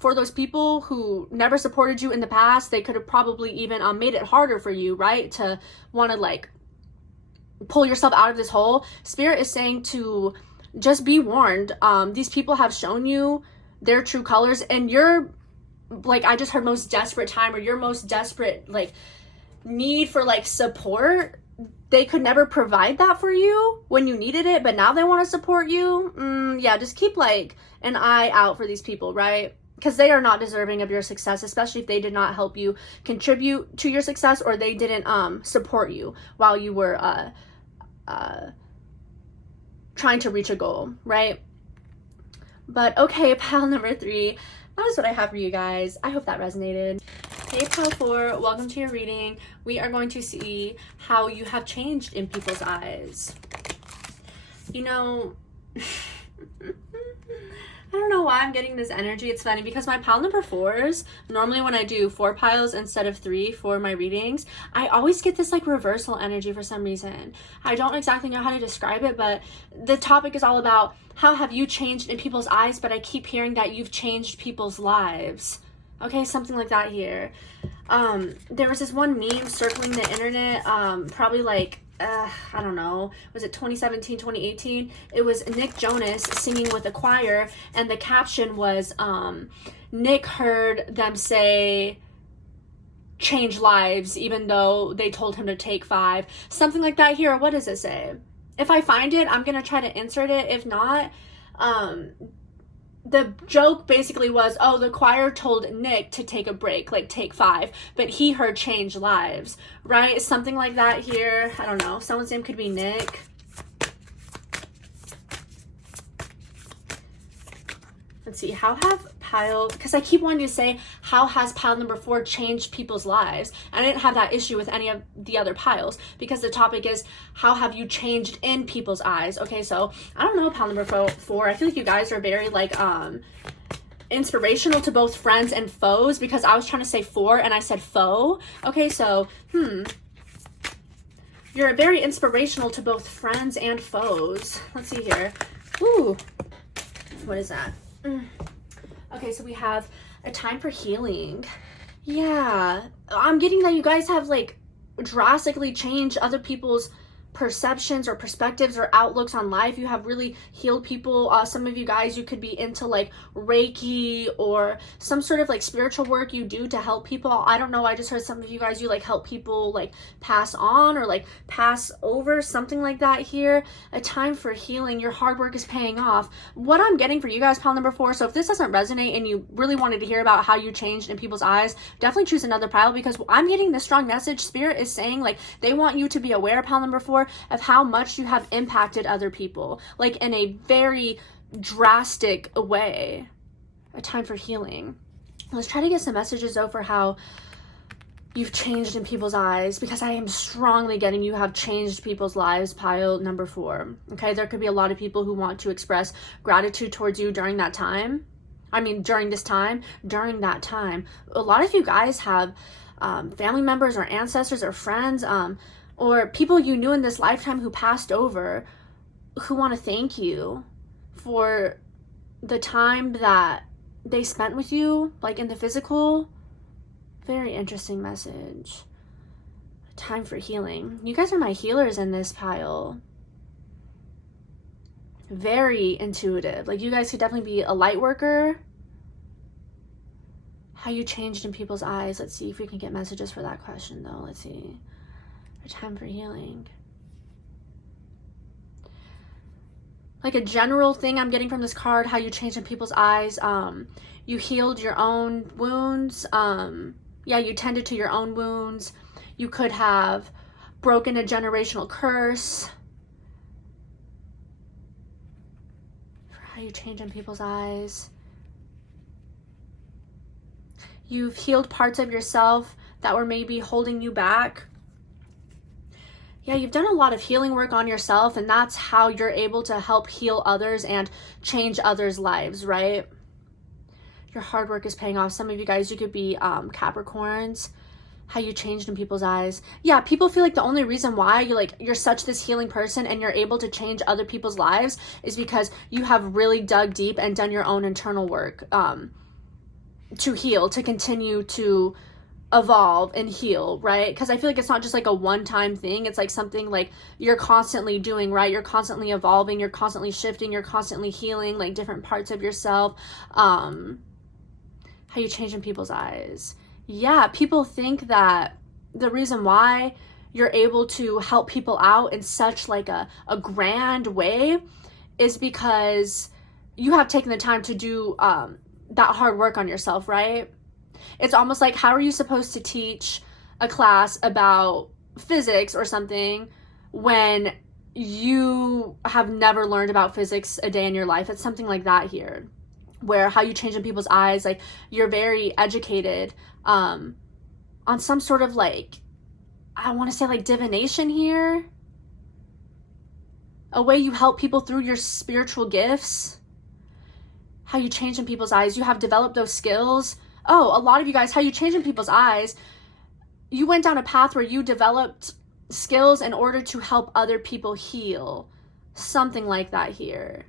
For those people who never supported you in the past, they could have probably even made it harder for you, right? To want to like pull yourself out of this hole. Spirit is saying to just be warned. These people have shown you their true colors, and you're like, I just heard most desperate time, or your most desperate like need for like support. They could never provide that for you when you needed it, but now they want to support you. Yeah, just keep like an eye out for these people, right? because they are not deserving of your success, especially if they did not help you contribute to your success, or they didn't support you while you were trying to reach a goal, right? But okay, pile number 3, that is what I have for you guys. I hope that resonated. Hey, pile 4, welcome to your reading. We are going to see how you have changed in people's eyes. You know, I don't know why I'm getting this energy. It's funny because my pile number 4s, normally when I do 4 piles instead of 3 for my readings, I always get this like reversal energy for some reason. I don't exactly know how to describe it, but the topic is all about how have you changed in people's eyes, but I keep hearing that you've changed people's lives. Okay, something like that here. There was this one meme circling the internet, probably like, I don't know, was it 2017, 2018? It was Nick Jonas singing with a choir, and the caption was, Nick heard them say, change lives, even though they told him to take 5. Something like that here. What does it say? If I find it, I'm gonna try to insert it. If not, the joke basically was, oh, the choir told Nick to take a break, like take 5, but he heard change lives, right? Something like that here. I don't know. Someone's name could be Nick. Let's see. How have pile, because I keep wanting to say, how has pile number 4 changed people's lives? And I didn't have that issue with any of the other piles because the topic is, how have you changed in people's eyes? Okay, so I don't know, pile number 4. I feel like you guys are very like inspirational to both friends and foes, because I was trying to say 4 and I said foe. Okay, so you're very inspirational to both friends and foes. Let's see here. Ooh, what is that? Okay, so we have a time for healing. Yeah, I'm getting that you guys have like drastically changed other people's perceptions or perspectives or outlooks on life. You have really healed people. Some of you guys, you could be into like Reiki or some sort of like spiritual work you do to help people. I don't know, I just heard some of you guys, you like help people like pass on or like pass over, something like that here. A time for healing. Your hard work is paying off. What I'm getting for you guys, pile number 4, so if this doesn't resonate and you really wanted to hear about how you changed in people's eyes, definitely choose another pile, because I'm getting this strong message. Spirit is saying like they want you to be aware, pile number 4, of how much you have impacted other people, like in a very drastic way. A time for healing. Let's try to get some messages though for how you've changed in people's eyes, because I am strongly getting you have changed people's lives, pile number 4. Okay, there could be a lot of people who want to express gratitude towards you during that time. I mean, during that time. A lot of you guys have family members or ancestors or friends, or people you knew in this lifetime who passed over, who want to thank you for the time that they spent with you, like in the physical. Very interesting message. Time for healing. You guys are my healers in this pile. Very intuitive. Like you guys could definitely be a light worker. How you changed in people's eyes. Let's see if we can get messages for that question though. Let's see. A time for healing. Like a general thing I'm getting from this card, how you changed in people's eyes. You healed your own wounds. Yeah, you tended to your own wounds. You could have broken a generational curse. For how you change in people's eyes. You've healed parts of yourself that were maybe holding you back. Yeah, you've done a lot of healing work on yourself, and that's how you're able to help heal others and change others' lives, right? Your hard work is paying off. Some of you guys, you could be Capricorns. How you changed in people's eyes. Yeah, people feel like the only reason why you're such this healing person and you're able to change other people's lives is because you have really dug deep and done your own internal work to heal, to continue to evolve and heal, right? Because I feel like it's not just like a one-time thing. It's like something like you're constantly doing, right? You're constantly evolving, you're constantly shifting, you're constantly healing like different parts of yourself. How you change in people's eyes. Yeah, people think that the reason why you're able to help people out in such like a grand way is because you have taken the time to do that hard work on yourself, right? It's almost like, how are you supposed to teach a class about physics or something when you have never learned about physics a day in your life? It's something like that here, where how you change in people's eyes, like you're very educated on some sort of like, I want to say like divination here, a way you help people through your spiritual gifts, how you change in people's eyes. You have developed those skills. Oh, a lot of you guys, how you change in people's eyes, you went down a path where you developed skills in order to help other people heal. Something like that here.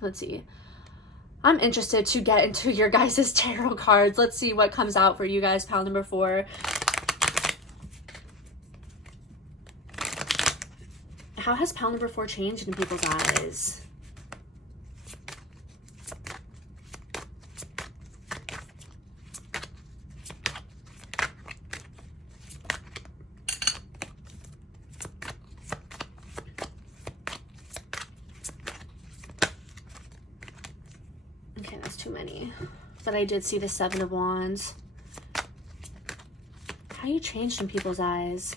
Let's see. I'm interested to get into your guys' tarot cards. Let's see what comes out for you guys, pile number 4. How has pile number 4 changed in people's eyes? Okay, that's too many. But I did see the 7 of Wands. How you changed in people's eyes?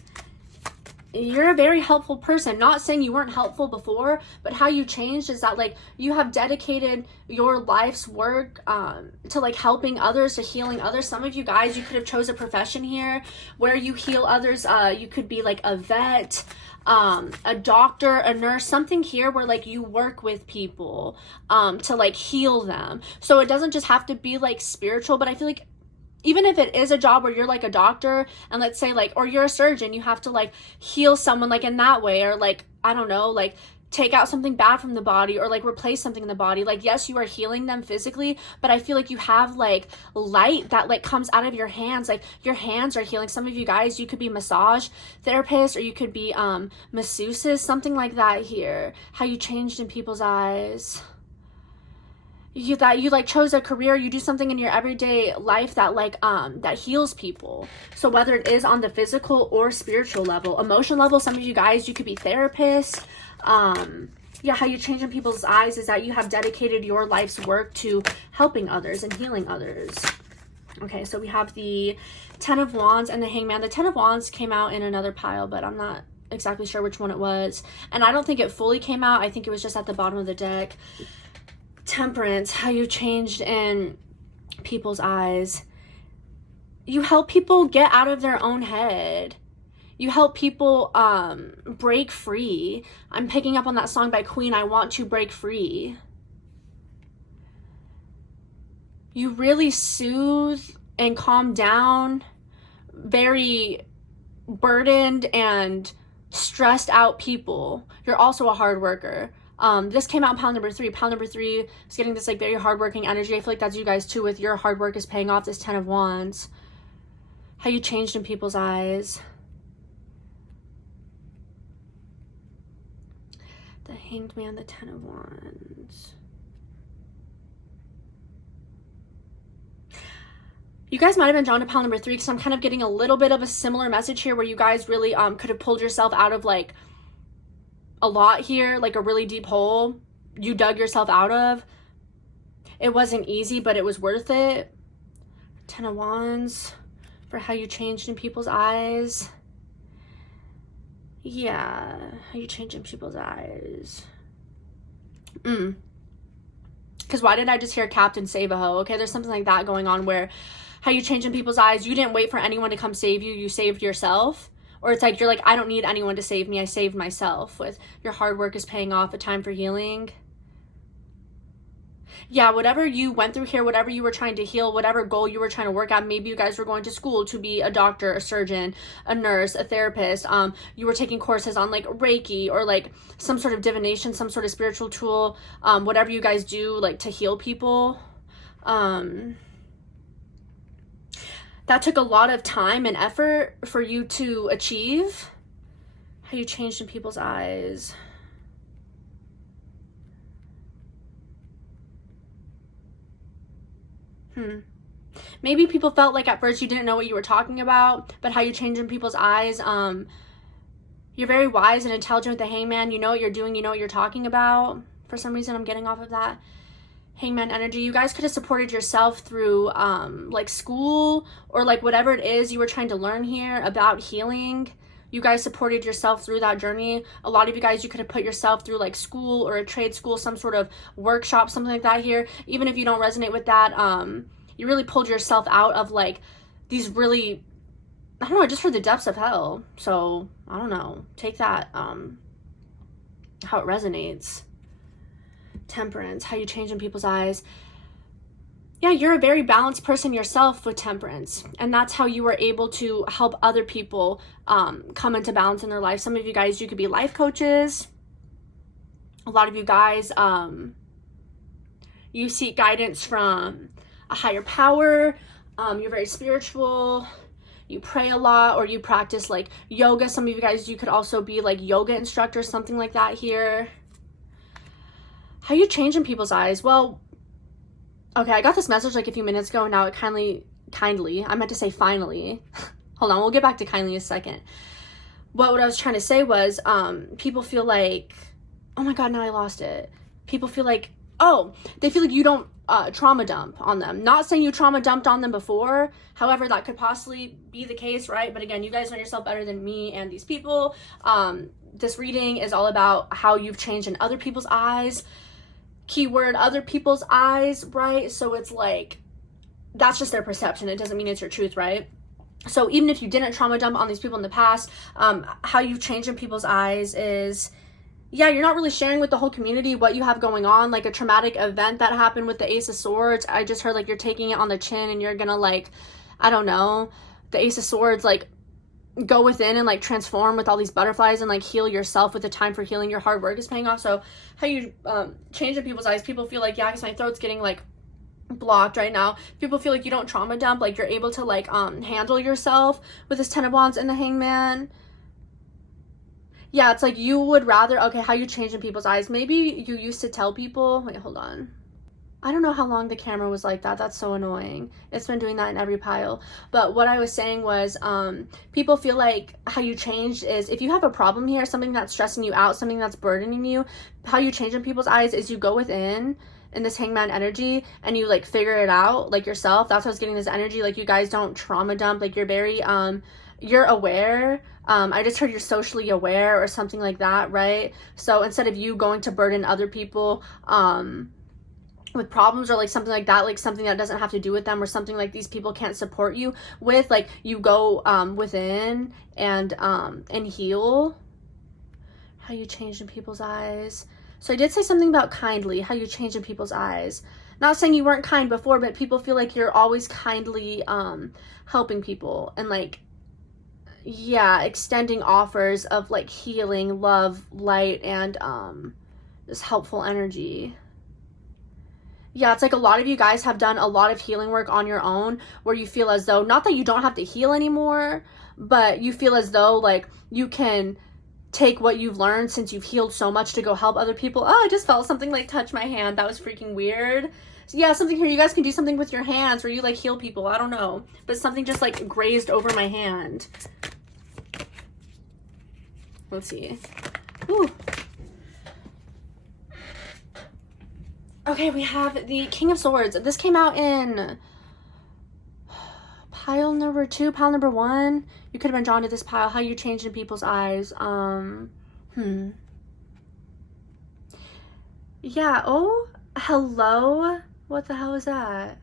You're a very helpful person. Not saying you weren't helpful before, but how you changed is that like you have dedicated your life's work to like helping others, to healing others. Some of you guys, you could have chose a profession here where you heal others. You could be like a vet, a doctor, a nurse, something here where like you work with people to like heal them. So it doesn't just have to be like spiritual, but I feel like even if it is a job where you're like a doctor and let's say like, or you're a surgeon, you have to like heal someone like in that way, or like, I don't know, like take out something bad from the body or like replace something in the body. Like, yes, you are healing them physically, but I feel like you have like light that like comes out of your hands. Like your hands are healing. Some of you guys, you could be massage therapists or you could be masseuses, something like that here. How you changed in people's eyes. You like chose a career, you do something in your everyday life that like that heals people. So whether it is on the physical or spiritual level, emotional level, some of you guys, you could be therapists. Yeah, how you change in people's eyes is that you have dedicated your life's work to helping others and healing others. Okay, so we have the 10 of Wands and the Hangman. The 10 of Wands came out in another pile, but I'm not exactly sure which one it was. And I don't think it fully came out. I think it was just at the bottom of the deck. Temperance, how you changed in people's eyes. You help people get out of their own head. You help people break free. I'm picking up on that song by Queen, I Want to Break Free. You really soothe and calm down very burdened and stressed out people. You're also a hard worker. This came out in pile number 3. Pile number 3 is getting this like very hardworking energy. I feel like that's you guys too, with your hard work is paying off. This 10 of Wands. How you changed in people's eyes. The Hanged Man, the 10 of Wands. You guys might have been drawn to pile number 3 because I'm kind of getting a little bit of a similar message here where you guys really could have pulled yourself out of like a lot here, like a really deep hole you dug yourself out of. It wasn't easy, but it was worth it. 10 of Wands for how you changed in people's eyes. Yeah, how you changed in people's eyes. Because why did I just hear Captain Save a Ho? Okay, there's something like that going on where how you change in people's eyes. You didn't wait for anyone to come save you. You saved yourself. Or it's like, you're like, I don't need anyone to save me. I saved myself. With your hard work is paying off, a time for healing. Yeah, whatever you went through here, whatever you were trying to heal, whatever goal you were trying to work at, maybe you guys were going to school to be a doctor, a surgeon, a nurse, a therapist. You were taking courses on like Reiki or like some sort of divination, some sort of spiritual tool, whatever you guys do like to heal people. That took a lot of time and effort for you to achieve. How you changed in people's eyes. Maybe people felt like at first you didn't know what you were talking about, but how you change in people's eyes. You're very wise and intelligent with the Hangman. You know what you're doing. You know what you're talking about. For some reason, I'm getting off of that Hangman energy. You guys could have supported yourself through like school or like whatever it is you were trying to learn here about healing. You guys supported yourself through that journey. A lot of you guys, you could have put yourself through like school or a trade school, some sort of workshop, something like that here. Even if you don't resonate with that, you really pulled yourself out of like these really, I don't know, just for the depths of hell. So I don't know, take that how it resonates. Temperance, how you change in people's eyes. Yeah, you're a very balanced person yourself with temperance, and that's how you were able to help other people come into balance in their life. Some of you guys, you could be life coaches. A lot of you guys, you seek guidance from a higher power. You're very spiritual. You pray a lot, or you practice like yoga. Some of you guys, you could also be like yoga instructors, something like that here. How you change in people's eyes? Well, okay, I got this message like a few minutes ago, and now it kindly, I meant to say finally. Hold on, we'll get back to kindly in a second. What I was trying to say was, people feel like, oh my God, now I lost it. People feel like, they feel like you don't trauma dump on them. Not saying you trauma dumped on them before. However, that could possibly be the case, right? But again, you guys know yourself better than me and these people. This reading is all about how you've changed in other people's eyes. Keyword, other people's eyes, right? So it's like, that's just their perception. It doesn't mean it's your truth, right? So even if you didn't trauma dump on these people in the past, how you've changed in people's eyes is, yeah, you're not really sharing with the whole community what you have going on, like a traumatic event that happened with the Ace of Swords. I just heard like you're taking it on the chin and you're gonna like, I don't know, the Ace of Swords, like go within and like transform with all these butterflies and like heal yourself with the time for healing. Your hard work is paying off. So how you change in people's eyes, people feel like, yeah, because my throat's getting like blocked right now. People feel like you don't trauma dump, like you're able to like handle yourself with this 10 of Wands and the Hangman. Yeah, it's like you would rather, okay, how you change in people's eyes. Maybe you used to tell people, wait, hold on. I don't know how long the camera was like that. That's so annoying. It's been doing that in every pile. But what I was saying was, people feel like how you changed is, if you have a problem here, something that's stressing you out, something that's burdening you, how you change in people's eyes is you go within in this Hangman energy and you like figure it out like yourself. That's how I was getting this energy. Like you guys don't trauma dump. Like you're very, you're aware. I just heard you're socially aware or something like that, right? So instead of you going to burden other people, with problems or like something like that, like something that doesn't have to do with them or something like these people can't support you with, like you go within and heal. How you change in people's eyes. So I did say something about kindly, how you change in people's eyes. Not saying you weren't kind before, but people feel like you're always kindly helping people and like, yeah, extending offers of like healing, love, light, and this helpful energy. Yeah, it's like a lot of you guys have done a lot of healing work on your own where you feel as though, not that you don't have to heal anymore, but you feel as though like you can take what you've learned since you've healed so much to go help other people. Oh, I just felt something like touch my hand. That was freaking weird. So yeah, something here. You guys can do something with your hands where you like heal people. I don't know. But something just like grazed over my hand. Let's see. Ooh. Okay, we have the King of Swords. This came out in pile number 2, pile number 1. You could have been drawn to this pile. How you changed in people's eyes. Yeah, oh, hello? What the hell is that?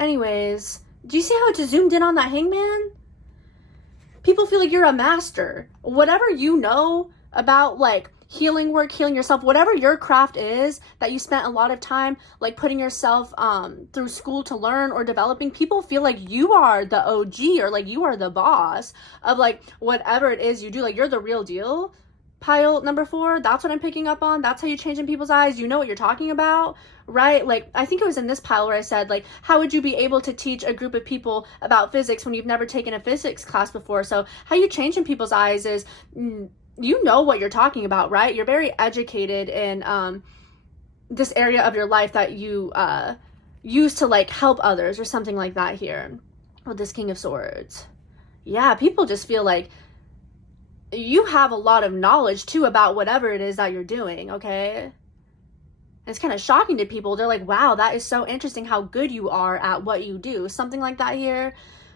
Anyways, do you see how it just zoomed in on that Hangman? People feel like you're a master. Whatever you know about, like, healing work, healing yourself, whatever your craft is that you spent a lot of time like putting yourself through school to learn or developing, people feel like you are the OG or like you are the boss of like whatever it is you do. Like you're the real deal. Pile number 4, that's what I'm picking up on. That's how you change in people's eyes. You know what you're talking about, right? Like I think it was in this pile where I said like, how would you be able to teach a group of people about physics when you've never taken a physics class before? So how you change in people's eyes is you know what you're talking about, right? You're very educated in this area of your life that you use to like help others or something like that here with this King of Swords. Yeah, people just feel like you have a lot of knowledge too about whatever it is that you're doing, okay? it's kind of shocking to people. They're like, wow, that is so interesting how good you are at what you do. Something like that here.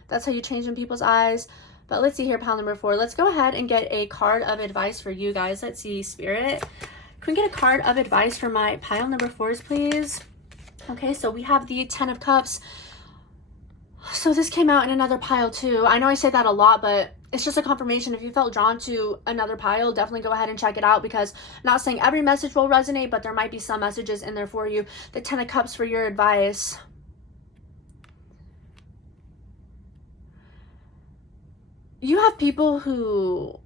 That's how you change in people's eyes. But let's see here, pile number 4. Let's go ahead and get a card of advice for you guys. Let's see, Spirit. Can we get a card of advice for my pile number 4s, please? Okay, so we have the 10 of Cups. So this came out in another pile too. I know I say that a lot, but it's just a confirmation. If you felt drawn to another pile, definitely go ahead and check it out, because I'm not saying every message will resonate, but there might be some messages in there for you. The 10 of Cups for your advice. You have people who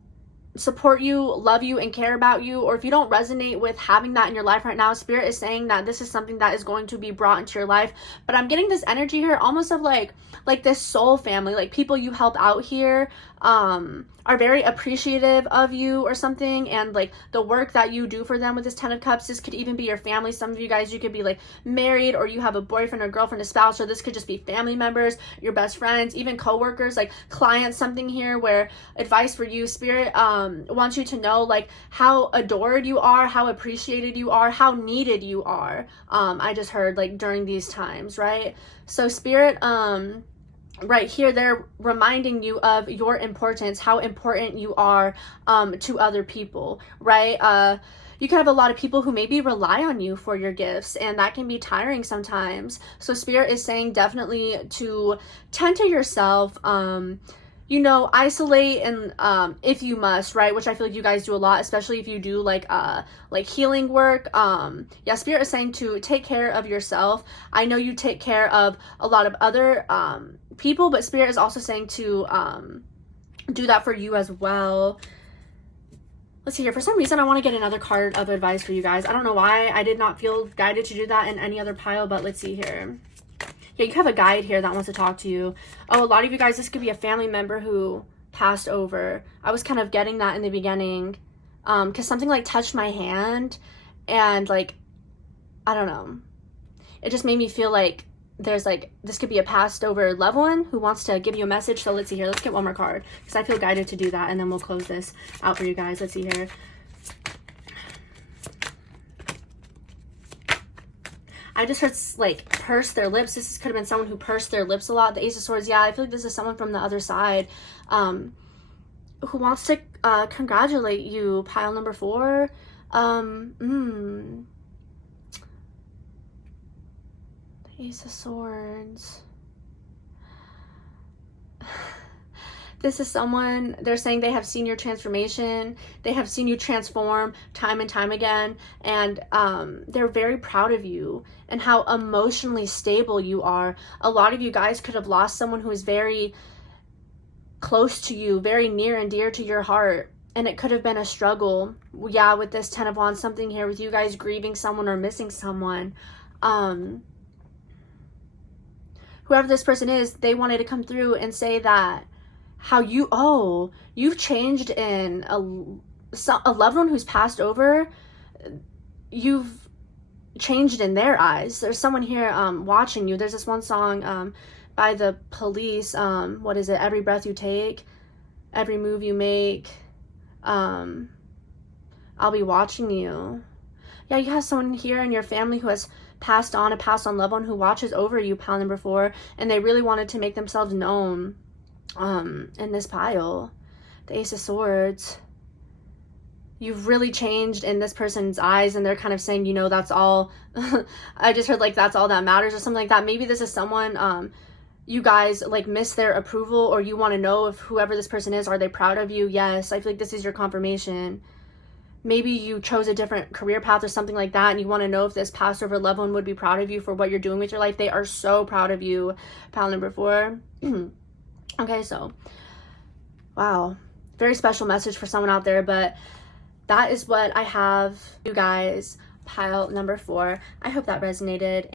support you, love you, and care about you, or if you don't resonate with having that in your life right now, Spirit is saying that this is something that is going to be brought into your life. But I'm getting this energy here almost of like this soul family, like people you help out here are very appreciative of you or something, and like the work that you do for them with this 10 of Cups. This could even be your family. Some of you guys, you could be like married, or you have a boyfriend or girlfriend, a spouse, or this could just be family members, your best friends, even co-workers, like clients, something here where advice for you, Spirit wants you to know like how adored you are, how appreciated you are, how needed you are. I just heard like during these times, right? So Spirit, right here, they're reminding you of your importance, how important you are to other people, right? You could have a lot of people who maybe rely on you for your gifts, and that can be tiring sometimes. So Spirit is saying definitely to tend to yourself, you know, isolate and if you must, right? Which I feel like you guys do a lot, especially if you do like healing work. Yeah, Spirit is saying to take care of yourself. I know you take care of a lot of other people, but Spirit is also saying to do that for you as well. Let's see here. For some reason, I want to get another card of advice for you guys. I don't know why I did not feel guided to do that in any other pile, but let's see here. Yeah, you have a guide here that wants to talk to you. Oh, a lot of you guys, this could be a family member who passed over. I was kind of getting that in the beginning because something like touched my hand, and like, I don't know. It just made me feel like there's like, this could be a passed over loved one who wants to give you a message. So let's see here. Let's get one more card because I feel guided to do that, and then we'll close this out for you guys. Let's see here. I just heard like purse their lips. This could have been someone who pursed their lips a lot. The Ace of Swords. Yeah, I feel like this is someone from the other side who wants to congratulate you. Pile number 4. The Ace of Swords. This is someone, they're saying they have seen your transformation. They have seen you transform time and time again. And they're very proud of you and how emotionally stable you are. A lot of you guys could have lost someone who is very close to you, very near and dear to your heart. And it could have been a struggle. Yeah, with this 10 of Wands, something here with you guys grieving someone or missing someone. Whoever this person is, they wanted to come through and say that how you've changed in a loved one who's passed over. You've changed in their eyes. There's someone here watching you. There's this one song by the Police, what is it? Every breath you take, every move you make, I'll be watching you. Yeah, you have someone here in your family who has passed on, a passed on loved one who watches over you, pile number 4, and they really wanted to make themselves known in this pile. The Ace of Swords. You've really changed in this person's eyes, and they're kind of saying, you know, that's all. I just heard like that's all that matters or something like that. Maybe this is someone you guys like miss their approval, or you want to know if whoever this person is, are they proud of you? Yes, I feel like this is your confirmation. Maybe you chose a different career path or something like that, and you want to know if this passed over loved one would be proud of you for what you're doing with your life. They are so proud of you, pile number 4. Okay, so wow, very special message for someone out there, but that is what I have, you guys, pile number 4. I hope that resonated.